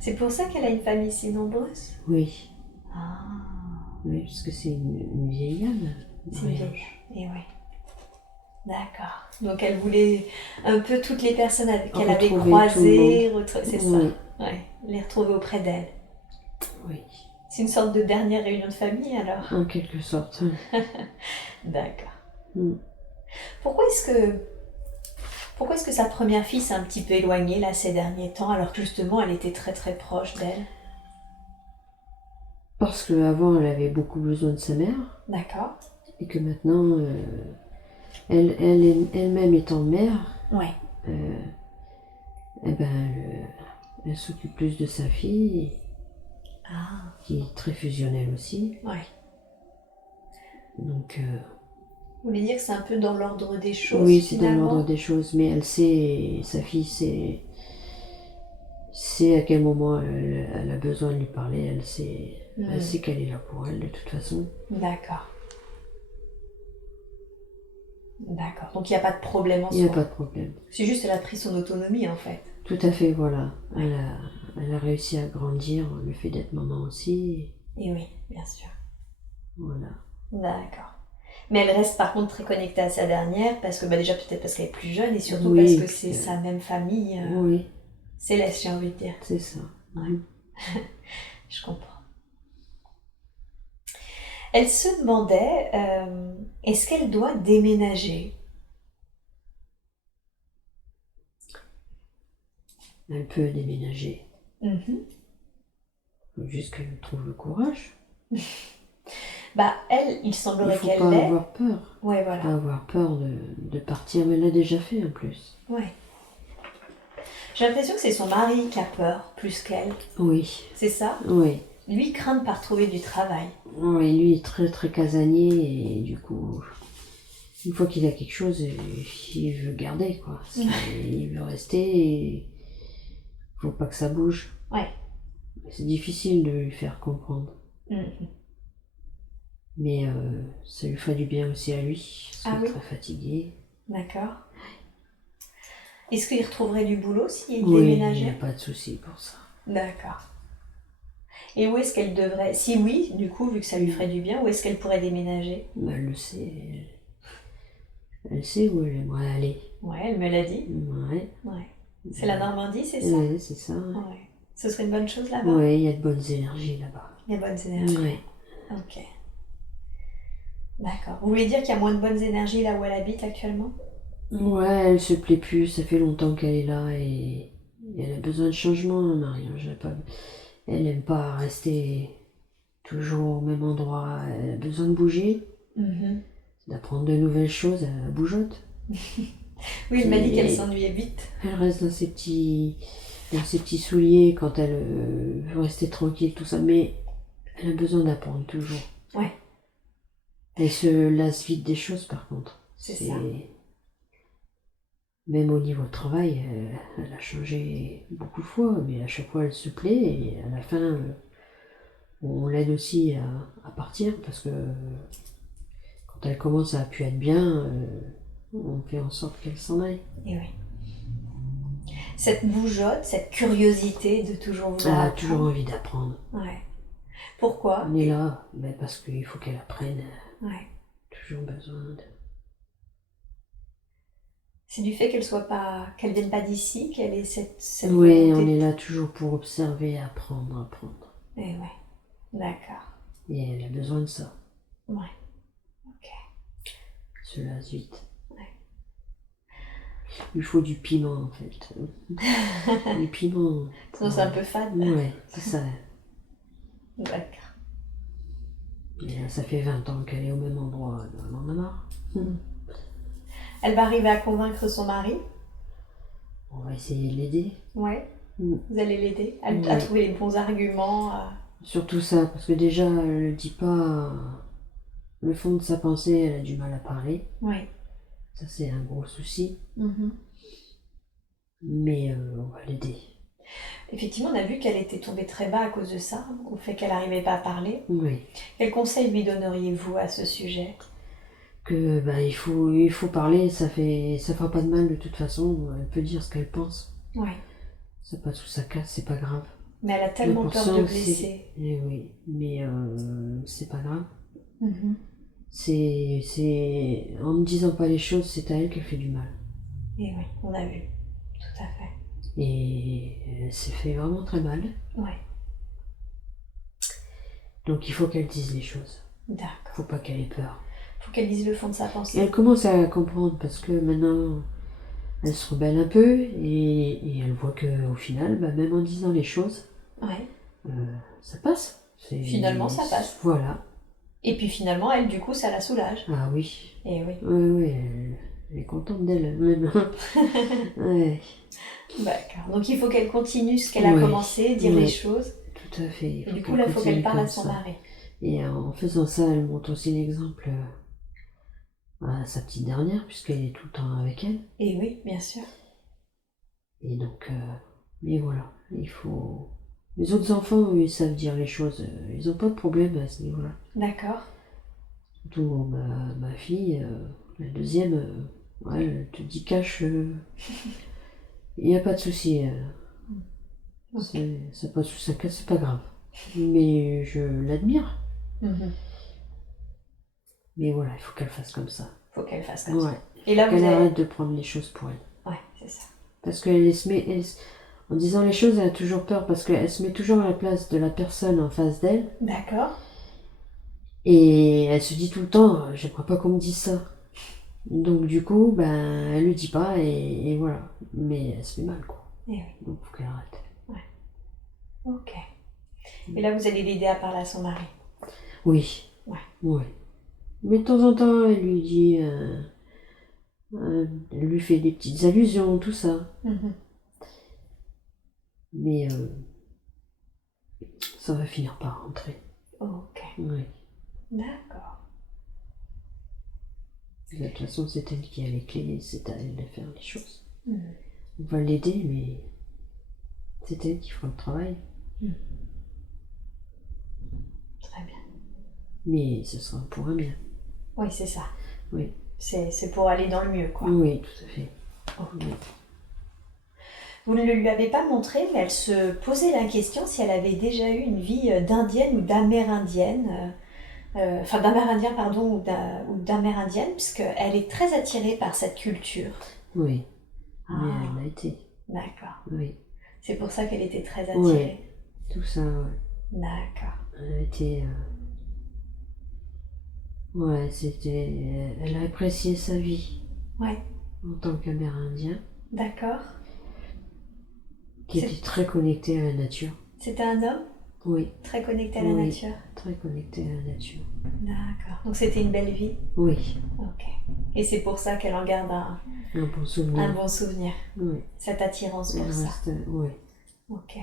C'est pour ça qu'elle a une famille si nombreuse. oui. Ah, Oui, parce que c'est une vieille âme, c'est une Marie-Ange. vieille. Et oui. D'accord. Donc elle voulait un peu toutes les personnes qu'elle avait Retrouver croisées, tout le monde. c'est Oui. ça. Ouais, les retrouver auprès d'elle. Oui, C'est une sorte de dernière réunion de famille alors. en quelque sorte. D'accord. Mm. Pourquoi est-ce que sa première fille s'est un petit peu éloignée là ces derniers temps alors que justement elle était très très proche d'elle? Parce qu'avant, elle avait beaucoup besoin de sa mère, D'accord. et que maintenant, elle-même étant mère, Ouais. eh ben, elle s'occupe plus de sa fille, Ah, qui est très fusionnelle aussi. ouais. Donc, Vous voulez dire que c'est un peu dans l'ordre des choses oui, c'est dans finalement? l'ordre des choses, mais elle sait, sa fille sait à quel moment elle a besoin de lui parler, elle sait qu'elle est là pour elle de toute façon. D'accord. D'accord. Donc il n'y a pas de problème en Il n'y a soi. pas de problème. C'est juste elle a pris son autonomie en fait. Tout à fait, voilà. Elle a réussi à grandir, le fait d'être maman aussi. Et oui, bien sûr. Voilà. D'accord. Mais elle reste par contre très connectée à sa dernière parce que déjà peut-être parce qu'elle est plus jeune et surtout Oui, parce et que puis, c'est sa même famille oui, céleste, j'ai envie de dire. c'est ça. Je comprends. Elle se demandait est-ce qu'elle doit déménager? Elle peut déménager. Mhm. Faut juste qu'elle trouve le courage. Bah elle, il Il semblerait faut qu'elle pas l'ait. avoir peur. Ouais, Pas voilà. avoir peur de partir, mais elle l'a déjà fait en plus. Ouais. J'ai l'impression que c'est son mari qui a peur plus qu'elle. Oui, C'est ça? oui. Lui craint de pas retrouver du travail. Oui, lui est très très casanier et du coup, une fois qu'il a quelque chose, il veut garder quoi. Il veut rester et faut pas que ça bouge. Ouais. C'est difficile de lui faire comprendre. Mhm. Mais ça lui ferait du bien aussi à lui, parce Ah qu'il est oui? très fatigué. D'accord. Est-ce qu'il retrouverait du boulot s'il Oui, il n'y a déménageait? pas de souci pour ça. D'accord. Et où est-ce qu'elle devrait... Si oui, du coup, vu que ça lui ferait du bien, où est-ce qu'elle pourrait déménager? Mais elle le sait. Elle sait où elle aimerait aller. Ouais, elle me l'a dit. Ouais. Ouais. C'est la Normandie, c'est ça? Ouais, c'est ça. Ouais. Ce serait une bonne chose là-bas? Ouais, il y a de bonnes énergies là-bas. Il y a bonnes énergies. Ouais. Ok. D'accord. Vous voulez dire qu'il y a moins de bonnes énergies là où elle habite actuellement? Ouais, elle se plaît plus, ça fait longtemps qu'elle est là et elle a besoin de changement, Marie-Ange. Elle n'aime pas rester toujours au même endroit, elle a besoin de bouger, Mhm. d'apprendre de nouvelles choses, elle bougeote. Oui, elle m'a dit qu'elle Et s'ennuyait vite. elle reste dans ses petits souliers quand elle veut rester tranquille, tout ça, mais elle a besoin d'apprendre toujours. Ouais. Elle se lasse vite des choses par contre. C'est ça. Même au niveau travail, elle a changé beaucoup de fois, mais à chaque fois elle se plaît et à la fin on l'aide aussi à partir parce que quand elle commence à plus être bien, on fait en sorte qu'elle s'en aille. Et oui. Cette bougeotte, cette curiosité de toujours Elle vouloir a apprendre. toujours envie d'apprendre. Ouais. Pourquoi? On est là, mais parce qu'il faut qu'elle apprenne. Ouais. Toujours besoin de... C'est du fait qu'elle vienne pas d'ici, qu'elle ait cette Oui, volonté on est là toujours pour observer, apprendre. Eh ouais. D'accord. Et elle a besoin de ça. Ouais. Ok. Elle se lasse vite. Ouais. Il lui faut du piment en fait. Du piment. Sinon c'est un peu fade. Ouais, c'est ça. D'accord. Et là, ça fait 20 ans qu'elle est au même endroit. Elle en a marre. Elle va arriver à convaincre son mari. On va essayer de l'aider. Ouais. Vous allez l'aider à Ouais. trouver les bons arguments. Surtout ça, parce que déjà, elle ne dit pas le fond de sa pensée, elle a du mal à parler. Oui. Ça, c'est un gros souci. Mhm. Mais on va l'aider. Effectivement, on a vu qu'elle était tombée très bas à cause de ça, au fait qu'elle n'arrivait pas à parler. Oui. Quel conseil lui donneriez-vous à ce sujet? Que il faut parler, ça fera pas de mal de toute façon. Elle peut dire ce qu'elle pense. Oui. Ça passe sous sa casse, c'est pas grave. Mais elle a tellement peur de L'important, blesser. oui, mais c'est pas grave. Mhm. C'est en ne disant pas les choses, c'est à elle qu'elle fait du mal. Et oui, on a vu, tout à fait. Et elle s'est fait vraiment très mal. Oui, Donc il faut qu'elle dise les choses. d'accord. Faut pas qu'elle ait peur. Faut qu'elle dise le fond de sa Et pensée. elle commence à comprendre parce que maintenant elle se rebelle un peu et elle voit que au final, même en disant les choses, Ouais. ça passe. Finalement, ça passe. Voilà. Et puis finalement, elle, du coup, ça la soulage. Ah oui. Et oui. Oui, elle est contente d'elle même. Ouais. D'accord. Donc il faut qu'elle continue ce qu'elle a commencé, dire les choses. Tout à fait. Et du coup, là, il faut qu'elle parle à son mari. Et en faisant ça, elle montre aussi l'exemple à sa petite dernière, puisqu'elle est tout le temps avec elle. Et oui, bien sûr. Et donc, mais voilà, il faut. Les autres enfants, eux, ils savent dire les choses, ils n'ont pas de problème à ce niveau-là. D'accord. Surtout ma fille, la deuxième, elle te dit cache, il n'y a pas de souci. Okay. Ça passe sous sa casse, c'est pas grave. Mais je l'admire. Mhm. Mais voilà, il faut qu'elle fasse comme ça. Faut qu'elle fasse comme ça. Ouais. Et là, qu'elle arrête de prendre les choses pour elle. Ouais, c'est ça. Parce qu'elle se met, en disant les choses, elle a toujours peur parce qu'elle se met toujours à la place de la personne en face d'elle. D'accord. Et elle se dit tout le temps, j'aimerais pas qu'on me dise ça. Donc du coup, elle le dit pas et voilà. Mais elle se fait mal, quoi. Et oui. Donc faut qu'elle arrête. Ouais. Ok. Et là, vous allez l'aider à parler à son mari. Oui. Ouais. Ouais. Mais de temps en temps, elle lui dit, elle lui fait des petites allusions, tout ça. Mhm. Mais ça va finir par rentrer. Ok. Oui. D'accord. De toute façon, c'est elle qui a les clés, c'est à elle de faire les choses. Mhm. On va l'aider, mais c'est elle qui fera le travail. Mhm. Très bien. Mais ce sera pour un bien. Oui, c'est ça. Oui. C'est pour aller dans le mieux, quoi. Oui, tout à fait. Okay. Oui. Vous ne le lui avez pas montré, mais elle se posait la question si elle avait déjà eu une vie d'indienne ou d'amérindienne. Enfin, d'amérindien, pardon, ou d'amérindienne, puisqu'elle est très attirée par cette culture. Oui. Ah. Mais elle l'a été. D'accord. Oui. C'est pour ça qu'elle était très attirée. Oui. Tout ça, ouais. D'accord. Elle a été. Ouais, c'était. Elle a apprécié sa vie. Ouais. En tant qu'amérindien. D'accord. Qui était très connecté à la nature. C'était un homme? Oui. Très connecté à la nature? Très connecté à la nature. D'accord. Donc c'était une belle vie? Oui. Ok. Et c'est pour ça qu'elle en garde un bon souvenir. Un bon souvenir. Oui. Cette attirance pour ça. Oui. Ok.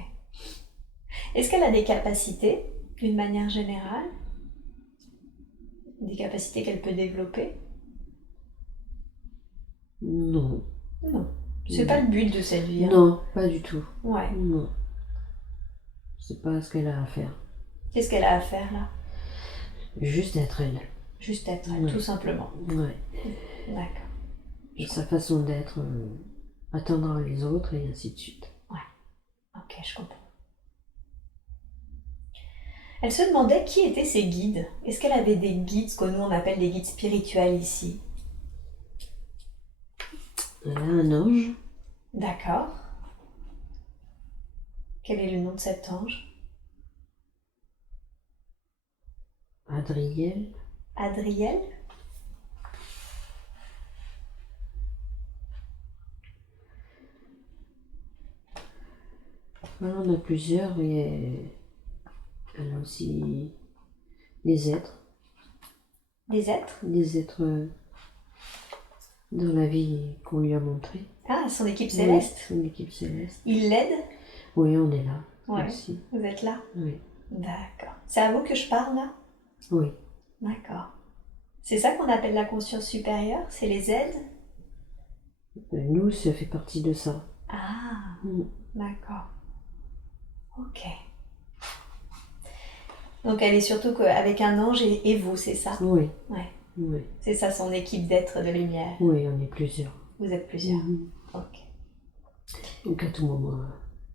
Est-ce qu'elle a des capacités, d'une manière générale? Des capacités qu'elle peut développer? Non. Non. C'est pas le but de cette vie. Hein. Non, pas du tout. Ouais. Non. C'est pas ce qu'elle a à faire. Qu'est-ce qu'elle a à faire là? Juste être elle. Juste être elle, tout simplement. Ouais. D'accord. Et sa façon d'être, atteindra les autres et ainsi de suite. Ouais. Ok, je comprends. Elle se demandait qui étaient ses guides. Est-ce qu'elle avait des guides, ce que nous on appelle des guides spirituels ici? Elle a un ange. D'accord. Quel est le nom de cet ange? Adriel. Adriel? Elle en a plusieurs et elle a aussi des êtres. Des êtres? Des êtres dans la vie qu'on lui a montré. Ah, son équipe céleste? Oui, son équipe céleste. Il l'aide? Oui, on est là. Ouais. Aussi. Vous êtes là? Oui. D'accord. C'est à vous que je parle là? Oui. D'accord. C'est ça qu'on appelle la conscience supérieure? C'est les aides? Nous, ça fait partie de ça. Ah, d'accord. Ok. Donc elle est surtout avec un ange et vous, c'est ça? Oui. Ouais. Oui. C'est ça son équipe d'êtres de lumière? Oui, on est plusieurs. Vous êtes plusieurs? Ok. Donc à tout moment,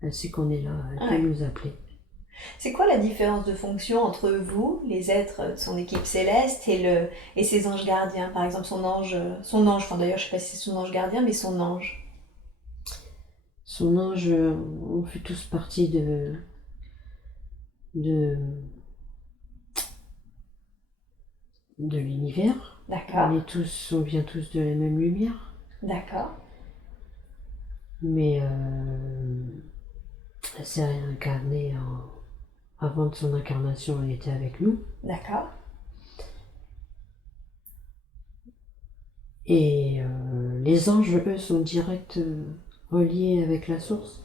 elle sait qu'on est là, elle Ouais. peut nous appeler. C'est quoi la différence de fonction entre vous, les êtres de son équipe céleste, et ses anges gardiens? Par exemple, enfin d'ailleurs, je sais pas si c'est son ange gardien, mais son ange. Son ange, on fait tous partie de l'univers. D'accord. On vient tous de la même lumière. D'accord. Mais elle s'est réincarnée avant de son incarnation, elle était avec nous. D'accord. Et les anges, eux, sont direct reliés avec la source.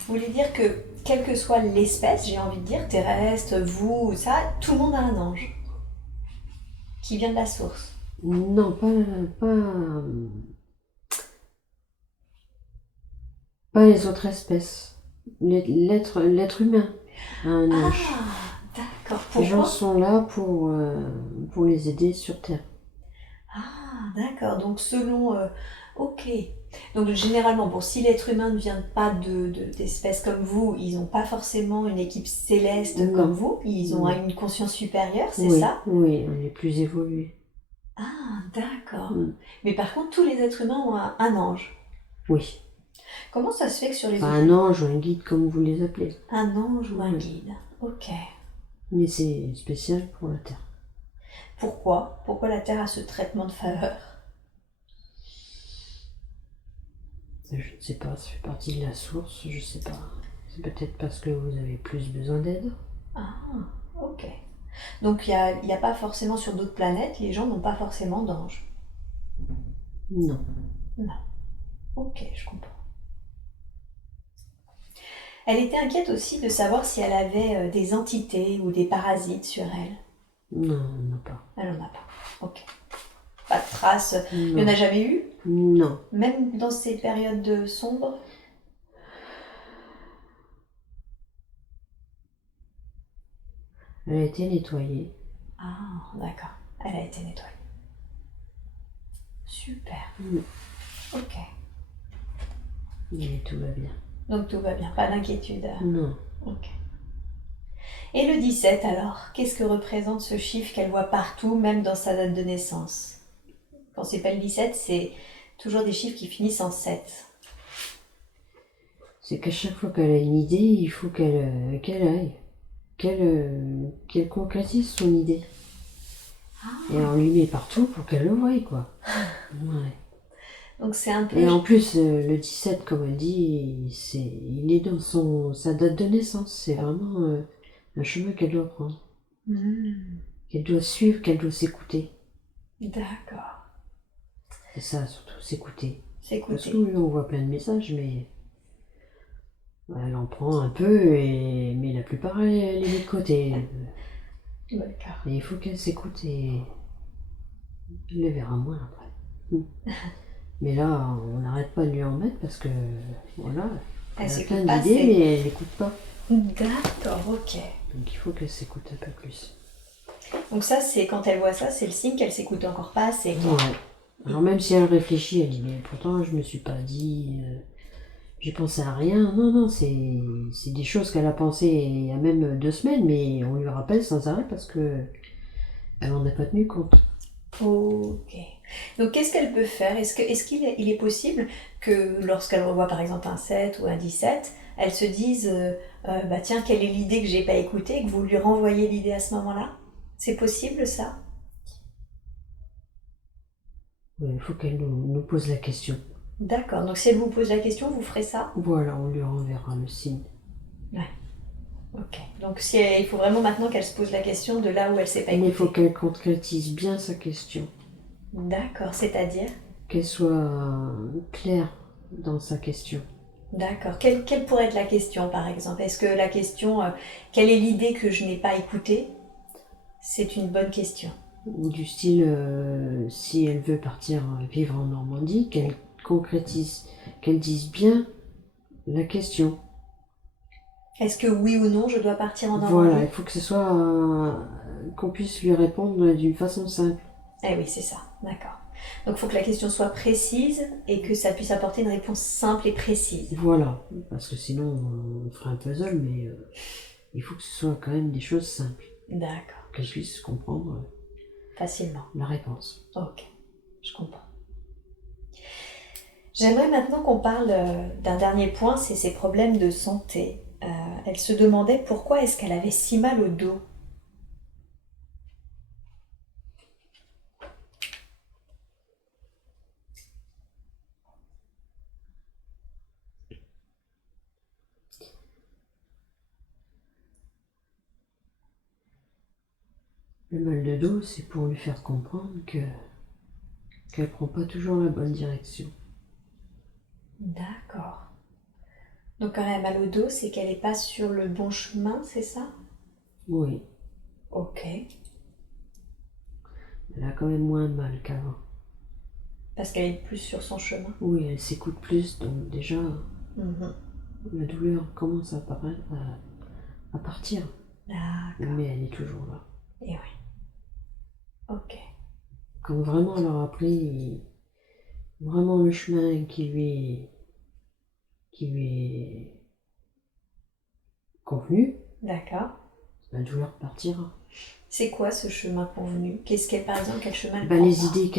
Vous voulez dire que, quelle que soit l'espèce, j'ai envie de dire, terrestre, vous, ça, tout le monde a un ange qui vient de la source. Non, pas les autres espèces. L'être humain a un ange. Ah, d'accord. Les gens Pourquoi? sont là pour les aider sur Terre. Ah, d'accord. Donc selon... ok. Donc généralement, bon, si l'être humain ne vient pas d'espèces comme vous, ils n'ont pas forcément une équipe céleste Non. comme vous, ils ont Non. une conscience supérieure, c'est Oui, ça? oui, on est plus évolué. Ah, d'accord. Mm. Mais par contre, tous les êtres humains ont un ange. Oui. Comment ça se fait que sur les Enfin, autres... un ange ou un guide, comme vous les appelez. Un ange ou un Oui. guide. Ok. Mais c'est spécial pour la Terre. Pourquoi? Pourquoi la Terre a ce traitement de faveur? Je ne sais pas, ça fait partie de la source, je sais pas. C'est peut-être parce que vous avez plus besoin d'aide. Ah, ok. Donc il y a pas forcément sur d'autres planètes, les gens n'ont pas forcément d'ange. Non. Non. Ok, je comprends. Elle était inquiète aussi de savoir si elle avait des entités ou des parasites sur elle. Non, non pas. Elle n'en a pas. Ok. Pas de traces. Il n'y en Non. a jamais eu? Non. Même dans ces périodes sombres? Elle a été nettoyée. Ah, d'accord. Elle a été nettoyée. Super. Ok. Mais tout va bien. Donc tout va bien, pas d'inquiétude. Non. Ok. Et le 17 alors, qu'est-ce que représente ce chiffre qu'elle voit partout, même dans sa date de naissance? Quand c'est pas le 17, c'est toujours des chiffres qui finissent en 7. C'est qu'à chaque fois qu'elle a une idée, il faut qu'elle aille. Qu'elle concrétise son idée. Et on lui met partout pour qu'elle le voie, quoi. Ouais. Donc c'est un peu... Et en plus, le 17, comme elle dit, il est dans sa date de naissance. C'est vraiment un chemin qu'elle doit prendre. Qu'elle doit suivre, qu'elle doit s'écouter. D'accord. C'est ça, surtout, s'écouter. Parce S'écouter. que oui, on voit plein de messages, mais elle en prend un peu, mais la plupart, elle les met de côté. D'accord. Mais il faut qu'elle s'écoute et elle les verra moins après. Mais là, on n'arrête pas de lui en mettre parce que, voilà, elle a s'écoute plein pas d'idées, assez. mais elle n'écoute pas. D'accord, ok. Donc il faut qu'elle s'écoute un peu plus. Donc ça, c'est quand elle voit ça, c'est le signe qu'elle s'écoute encore pas assez. Quoi. Ouais. Alors même si elle réfléchit, elle dit, mais pourtant je me suis pas dit, j'ai pensé à rien. Non, non, c'est des choses qu'elle a pensées il y a même 2 semaines, mais on lui rappelle sans arrêt parce que elle en a pas tenu compte. Ok. Donc qu'est-ce qu'elle peut faire? Est-ce qu'il est possible que lorsqu'elle revoit par exemple un 7 ou un 17, elle se dise bah tiens, quelle est l'idée que j'ai pas écoutée et que vous lui renvoyez l'idée à ce moment-là? C'est possible ça? Il faut qu'elle nous pose la question. D'accord. Donc si elle vous pose la question, vous ferez ça? Voilà, on lui renverra le signe. Ouais. Ok. Donc il faut vraiment maintenant qu'elle se pose la question de là où elle s'est pas Mais écoutée. il faut qu'elle concrétise bien sa question. D'accord. C'est-à-dire? Qu'elle soit claire dans sa question. D'accord. Quelle pourrait être la question, par exemple? Est-ce que la question, quelle est l'idée que je n'ai pas écoutée? C'est une bonne question. Ou du style, si elle veut partir vivre en Normandie, qu'elle concrétise, qu'elle dise bien la question. Est-ce que oui ou non, je dois partir en Voilà, Normandie? il faut que ce soit qu'on puisse lui répondre d'une façon simple. Eh oui, c'est ça. D'accord. Donc, il faut que la question soit précise et que ça puisse apporter une réponse simple et précise. Voilà, parce que sinon on ferait un puzzle, mais il faut que ce soit quand même des choses simples, D'accord. qu'elle puisse comprendre Facilement. la réponse. Ok. Je comprends. J'aimerais maintenant qu'on parle d'un dernier point, c'est ses problèmes de santé. Elle se demandait pourquoi est-ce qu'elle avait si mal au dos. Le mal de dos, c'est pour lui faire comprendre qu'elle prend pas toujours la bonne direction. D'accord. Donc quand elle a mal au dos, c'est qu'elle n'est pas sur le bon chemin, c'est ça? Oui, Ok. elle a quand même moins mal qu'avant. Parce qu'elle est plus sur son chemin. Oui, elle s'écoute plus, donc déjà Mhm. la douleur commence à partir. D'accord. Mais elle est toujours là. Et oui. Ok. Quand vraiment elle aura pris vraiment le chemin qui lui est convenu, D'accord. la douleur partira. C'est quoi ce chemin convenu? Qu'est-ce qu'elle, par exemple, quel chemin elle Ben, prend les pas? idées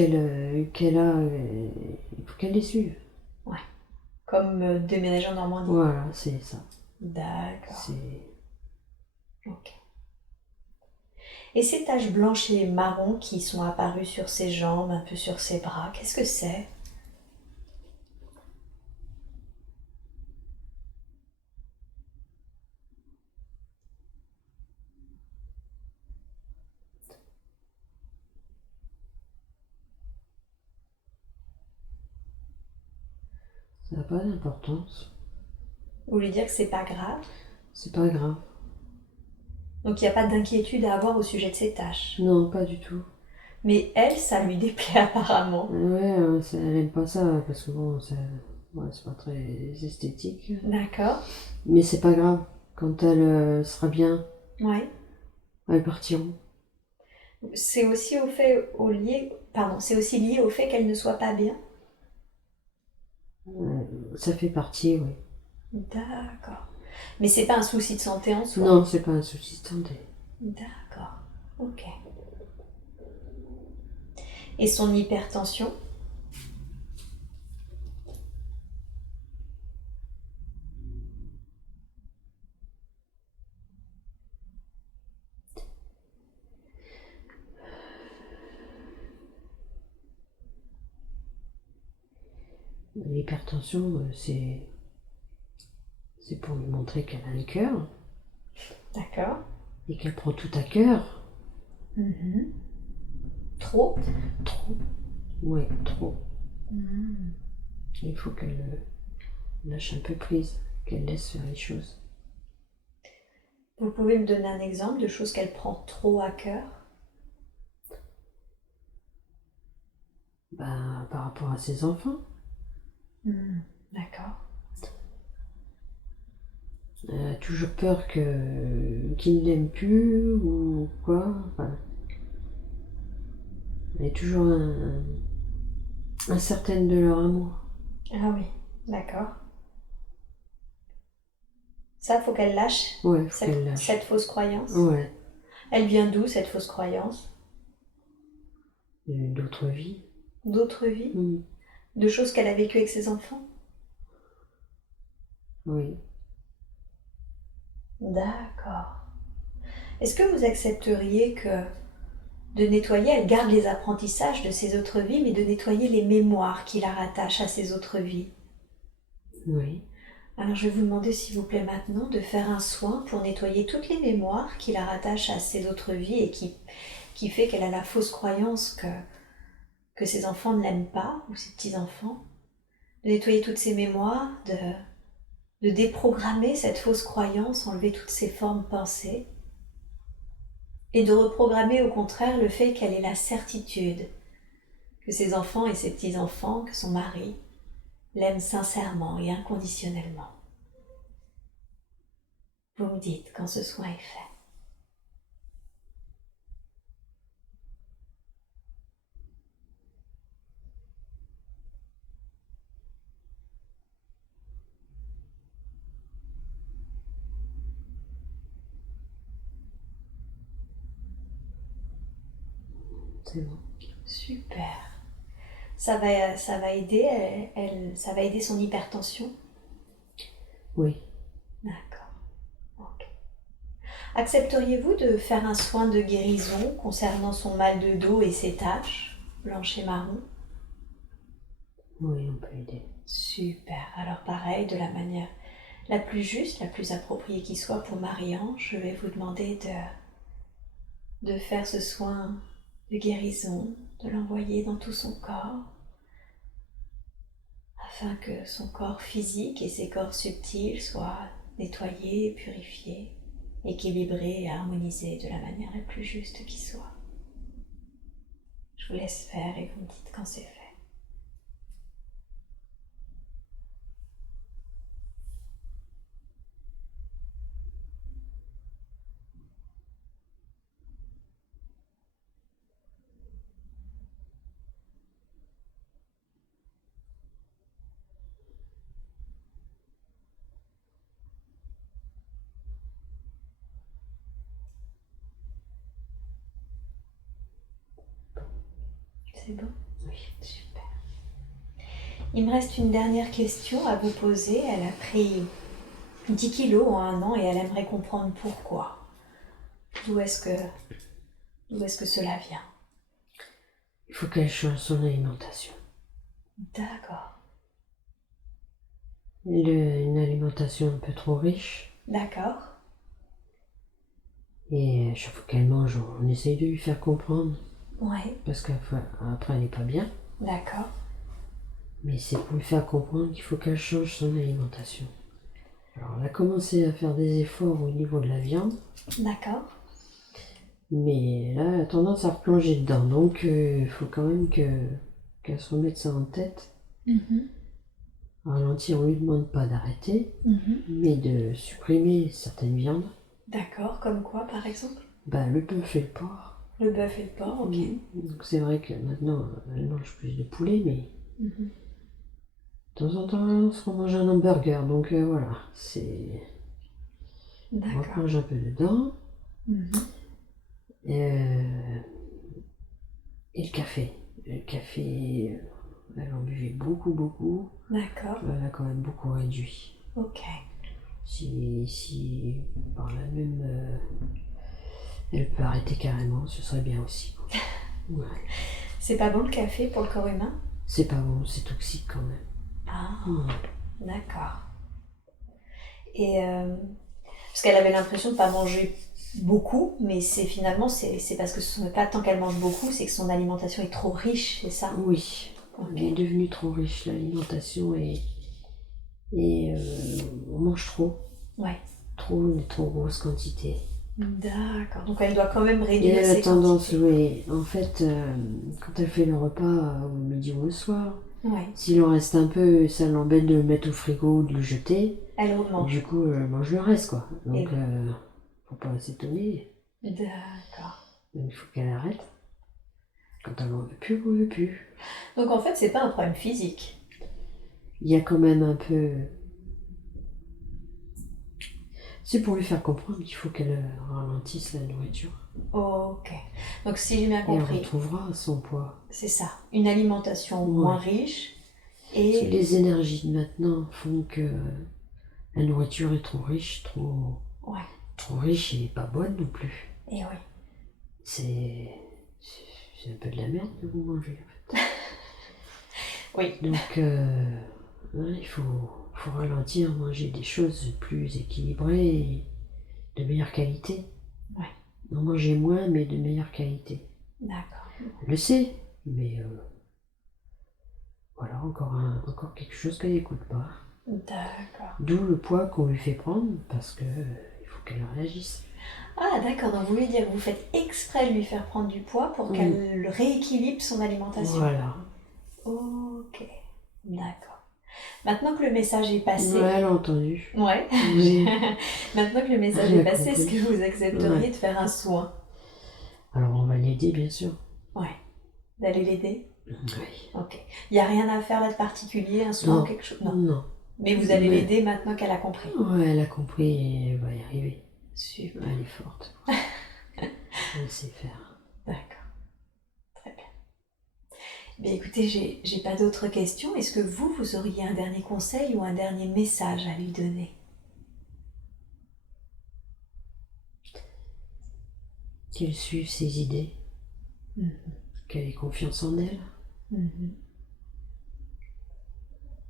qu'elle a, il faut qu'elle les suive. Ouais. Comme déménager en Normandie. Voilà, c'est ça. D'accord. C'est Ok. Et ces taches blanches et marron qui sont apparues sur ses jambes, un peu sur ses bras, qu'est-ce que c'est? ça n'a pas d'importance. Vous voulez dire que c'est pas grave? C'est pas grave. Donc il n'y a pas d'inquiétude à avoir au sujet de ces taches. Non, pas du tout. Mais elle, ça lui déplaît apparemment. Ouais, elle aime pas ça parce que bon, ouais, c'est pas très esthétique. D'accord. Mais c'est pas grave. Quand elle sera bien, Ouais. elles partiront. C'est aussi au fait, c'est aussi lié au fait qu'elle ne soit pas bien. Ça fait partie, oui. D'accord. Mais c'est pas un souci de santé en soi. Non, c'est pas un souci de santé. D'accord. Ok. Et son hypertension? L'hypertension, c'est pour lui montrer qu'elle a un cœur D'accord. et qu'elle prend tout à cœur. Mhm. Trop? Trop. Oui, trop. Mhm. Il faut qu'elle lâche un peu prise, qu'elle laisse faire les choses. Vous pouvez me donner un exemple de choses qu'elle prend trop à cœur? Ben, par rapport à ses enfants, Mhm. D'accord. elle a toujours peur qu'ils ne l'aiment plus ou quoi. Enfin, elle est toujours incertaine de leur amour. Ah oui, d'accord. Ça, faut qu'elle lâche Ouais, faut qu'elle cette lâche. fausse croyance. Ouais, Elle vient d'où cette fausse croyance? d'autres vies. D'autres vies? Mm. De choses qu'elle a vécues avec ses enfants? Oui. D'accord. Est-ce que vous accepteriez que de nettoyer, elle garde les apprentissages de ses autres vies, mais de nettoyer les mémoires qui la rattachent à ses autres vies? Oui. Alors je vais vous demander s'il vous plaît maintenant de faire un soin pour nettoyer toutes les mémoires qui la rattachent à ses autres vies et qui fait qu'elle a la fausse croyance que ses enfants ne l'aiment pas, ou ses petits-enfants. De nettoyer toutes ces mémoires, de déprogrammer cette fausse croyance, enlever toutes ces formes pensées, et de reprogrammer au contraire le fait qu'elle ait la certitude que ses enfants et ses petits-enfants, que son mari, l'aiment sincèrement et inconditionnellement. Vous me dites quand ce soin est fait. C'est bon. Super. Ça va aider, ça va aider son hypertension? Oui. D'accord. Ok. Accepteriez-vous de faire un soin de guérison concernant son mal de dos et ses taches, blanches et marron? Oui, on peut aider. Super. Alors pareil, de la manière la plus juste, la plus appropriée qui soit pour Marie-Ange, je vais vous demander de faire ce soin de guérison, de l'envoyer dans tout son corps, afin que son corps physique et ses corps subtils soient nettoyés, purifiés, équilibrés et harmonisés de la manière la plus juste qui soit. Je vous laisse faire et vous me dites quand c'est fait. C'est bon? Oui. Super. Il me reste une dernière question à vous poser. Elle a pris 10 kilos en 1 an et elle aimerait comprendre pourquoi. D'où est-ce que cela vient? Il faut qu'elle change son alimentation. D'accord. Une alimentation un peu trop riche. D'accord. Et chaque fois qu'elle mange, on essaye de lui faire comprendre. Ouais. Parce qu'après, elle n'est pas bien. D'accord. Mais c'est pour lui faire comprendre qu'il faut qu'elle change son alimentation. Alors, elle a commencé à faire des efforts au niveau de la viande. D'accord. Mais là, elle a tendance à replonger dedans. Donc, il faut quand même qu'elle se remette ça en tête. À ralentir, on ne lui demande pas d'arrêter, mais de supprimer certaines viandes. D'accord. Comme quoi, par exemple? Le bœuf et le porc. Le bœuf et le porc, ok. Donc, c'est vrai que maintenant, elle mange plus de poulet, mais de temps en temps, on se remange un hamburger. Donc, voilà, c'est... On D'accord. replonge un peu dedans. Et le café. Le café, elle en buvait beaucoup, beaucoup. D'accord. Elle a quand même beaucoup réduit. Ok. Si par là même, elle peut arrêter carrément, ce serait bien aussi. Ouais. C'est pas bon le café pour le corps humain? C'est pas bon, c'est toxique quand même. Ah, Ouais. d'accord. Et parce qu'elle avait l'impression de pas manger beaucoup, mais finalement c'est parce que ce n'est pas tant qu'elle mange beaucoup, c'est que son alimentation est trop riche, c'est ça? Oui, Ok. elle est devenue trop riche, l'alimentation, et on mange trop. Ouais. Trop, de trop grosses quantités. D'accord. Donc elle doit quand même Et réduire elle a ses tendance, quantités. oui, en fait, quand elle fait le repas au midi ou au soir, Ouais. s'il en reste un peu, ça l'embête de le mettre au frigo ou de le jeter. Elle mange. Du coup, elle mange le reste, quoi. Donc, Et faut pas s'étonner. d'accord. Donc, il faut qu'elle arrête. Quand elle en veut plus, elle en veut plus. Donc en fait c'est pas un problème physique. Il y a quand même un peu... C'est pour lui faire comprendre qu'il faut qu'elle ralentisse la nourriture. Ok. Donc si j'ai bien Et elle compris, retrouvera son poids. c'est ça. Une alimentation moins riche Parce que et les énergies de maintenant font que la nourriture est trop riche, trop riche et pas bonne non plus. et oui. C'est un peu de la merde que vous mangez en fait. Oui. Donc il faut ralentir, manger des choses plus équilibrées et de meilleure qualité. Ouais. En manger moins mais de meilleure qualité. D'accord. Elle le sait, mais voilà, encore quelque chose qu'elle n'écoute pas. D'accord. D'où le poids qu'on lui fait prendre, parce que il faut qu'elle réagisse. Ah d'accord, donc vous voulez dire que vous faites exprès de lui faire prendre du poids pour qu'elle rééquilibre son alimentation. Voilà. Ok, d'accord. Maintenant que le message est passé... Ouais, elle a entendu. Ouais. Oui. Maintenant que le message Elle est a passé, est-ce compris. que vous accepteriez Ouais. de faire un soin? Alors on va l'aider, bien sûr. Ouais. D'aller l'aider? Oui. Ok. Il n'y a rien à faire là de particulier, un soin Non. ou quelque chose? Non. Mais vous allez Mais- l'aider maintenant qu'elle a compris. Ouais, elle a compris et elle va y arriver. Super. Elle est forte. Elle sait faire. D'accord. Très bien. Bien écoutez, j'ai pas d'autres questions. Est-ce que vous auriez un dernier conseil ou un dernier message à lui donner? Qu'elle suive ses idées, qu'elle ait confiance en elle Mhm.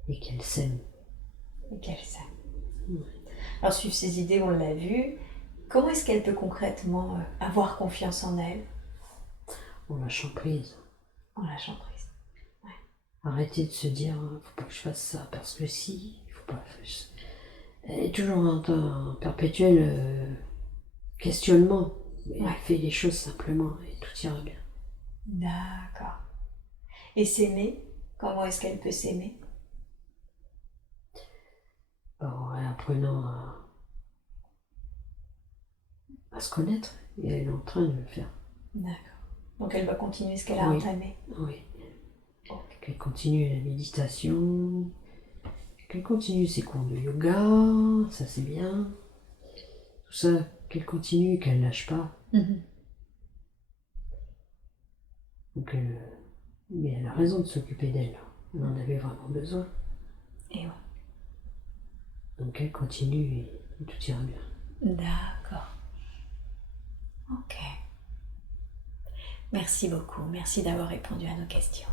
et qu'elle s'aime. Et qu'elle s'aime. Alors suivre ses idées, on l'a vu. Comment est-ce qu'elle peut concrètement avoir confiance en elle? En lâchant prise. En lâchant prise. Arrêtez de se dire, faut pas que je fasse ça, parce que si, il faut pas. Elle est toujours en perpétuel questionnement. Mais elle fait les choses simplement et tout ira bien. D'accord. Et s'aimer, comment est-ce qu'elle peut s'aimer? En apprenant à se connaître, et elle est en train de le faire. D'accord. Donc elle va continuer ce qu'elle a Oui. entamé. Oui. Ok. Qu'elle continue la méditation, qu'elle continue ses cours de yoga, ça c'est bien. Tout ça, qu'elle continue, qu'elle lâche pas. Donc mais elle a raison de s'occuper d'elle. Elle en avait vraiment besoin. Et ouais. Donc elle continue et tout ira bien. D'accord. Ok. Merci beaucoup. Merci d'avoir répondu à nos questions.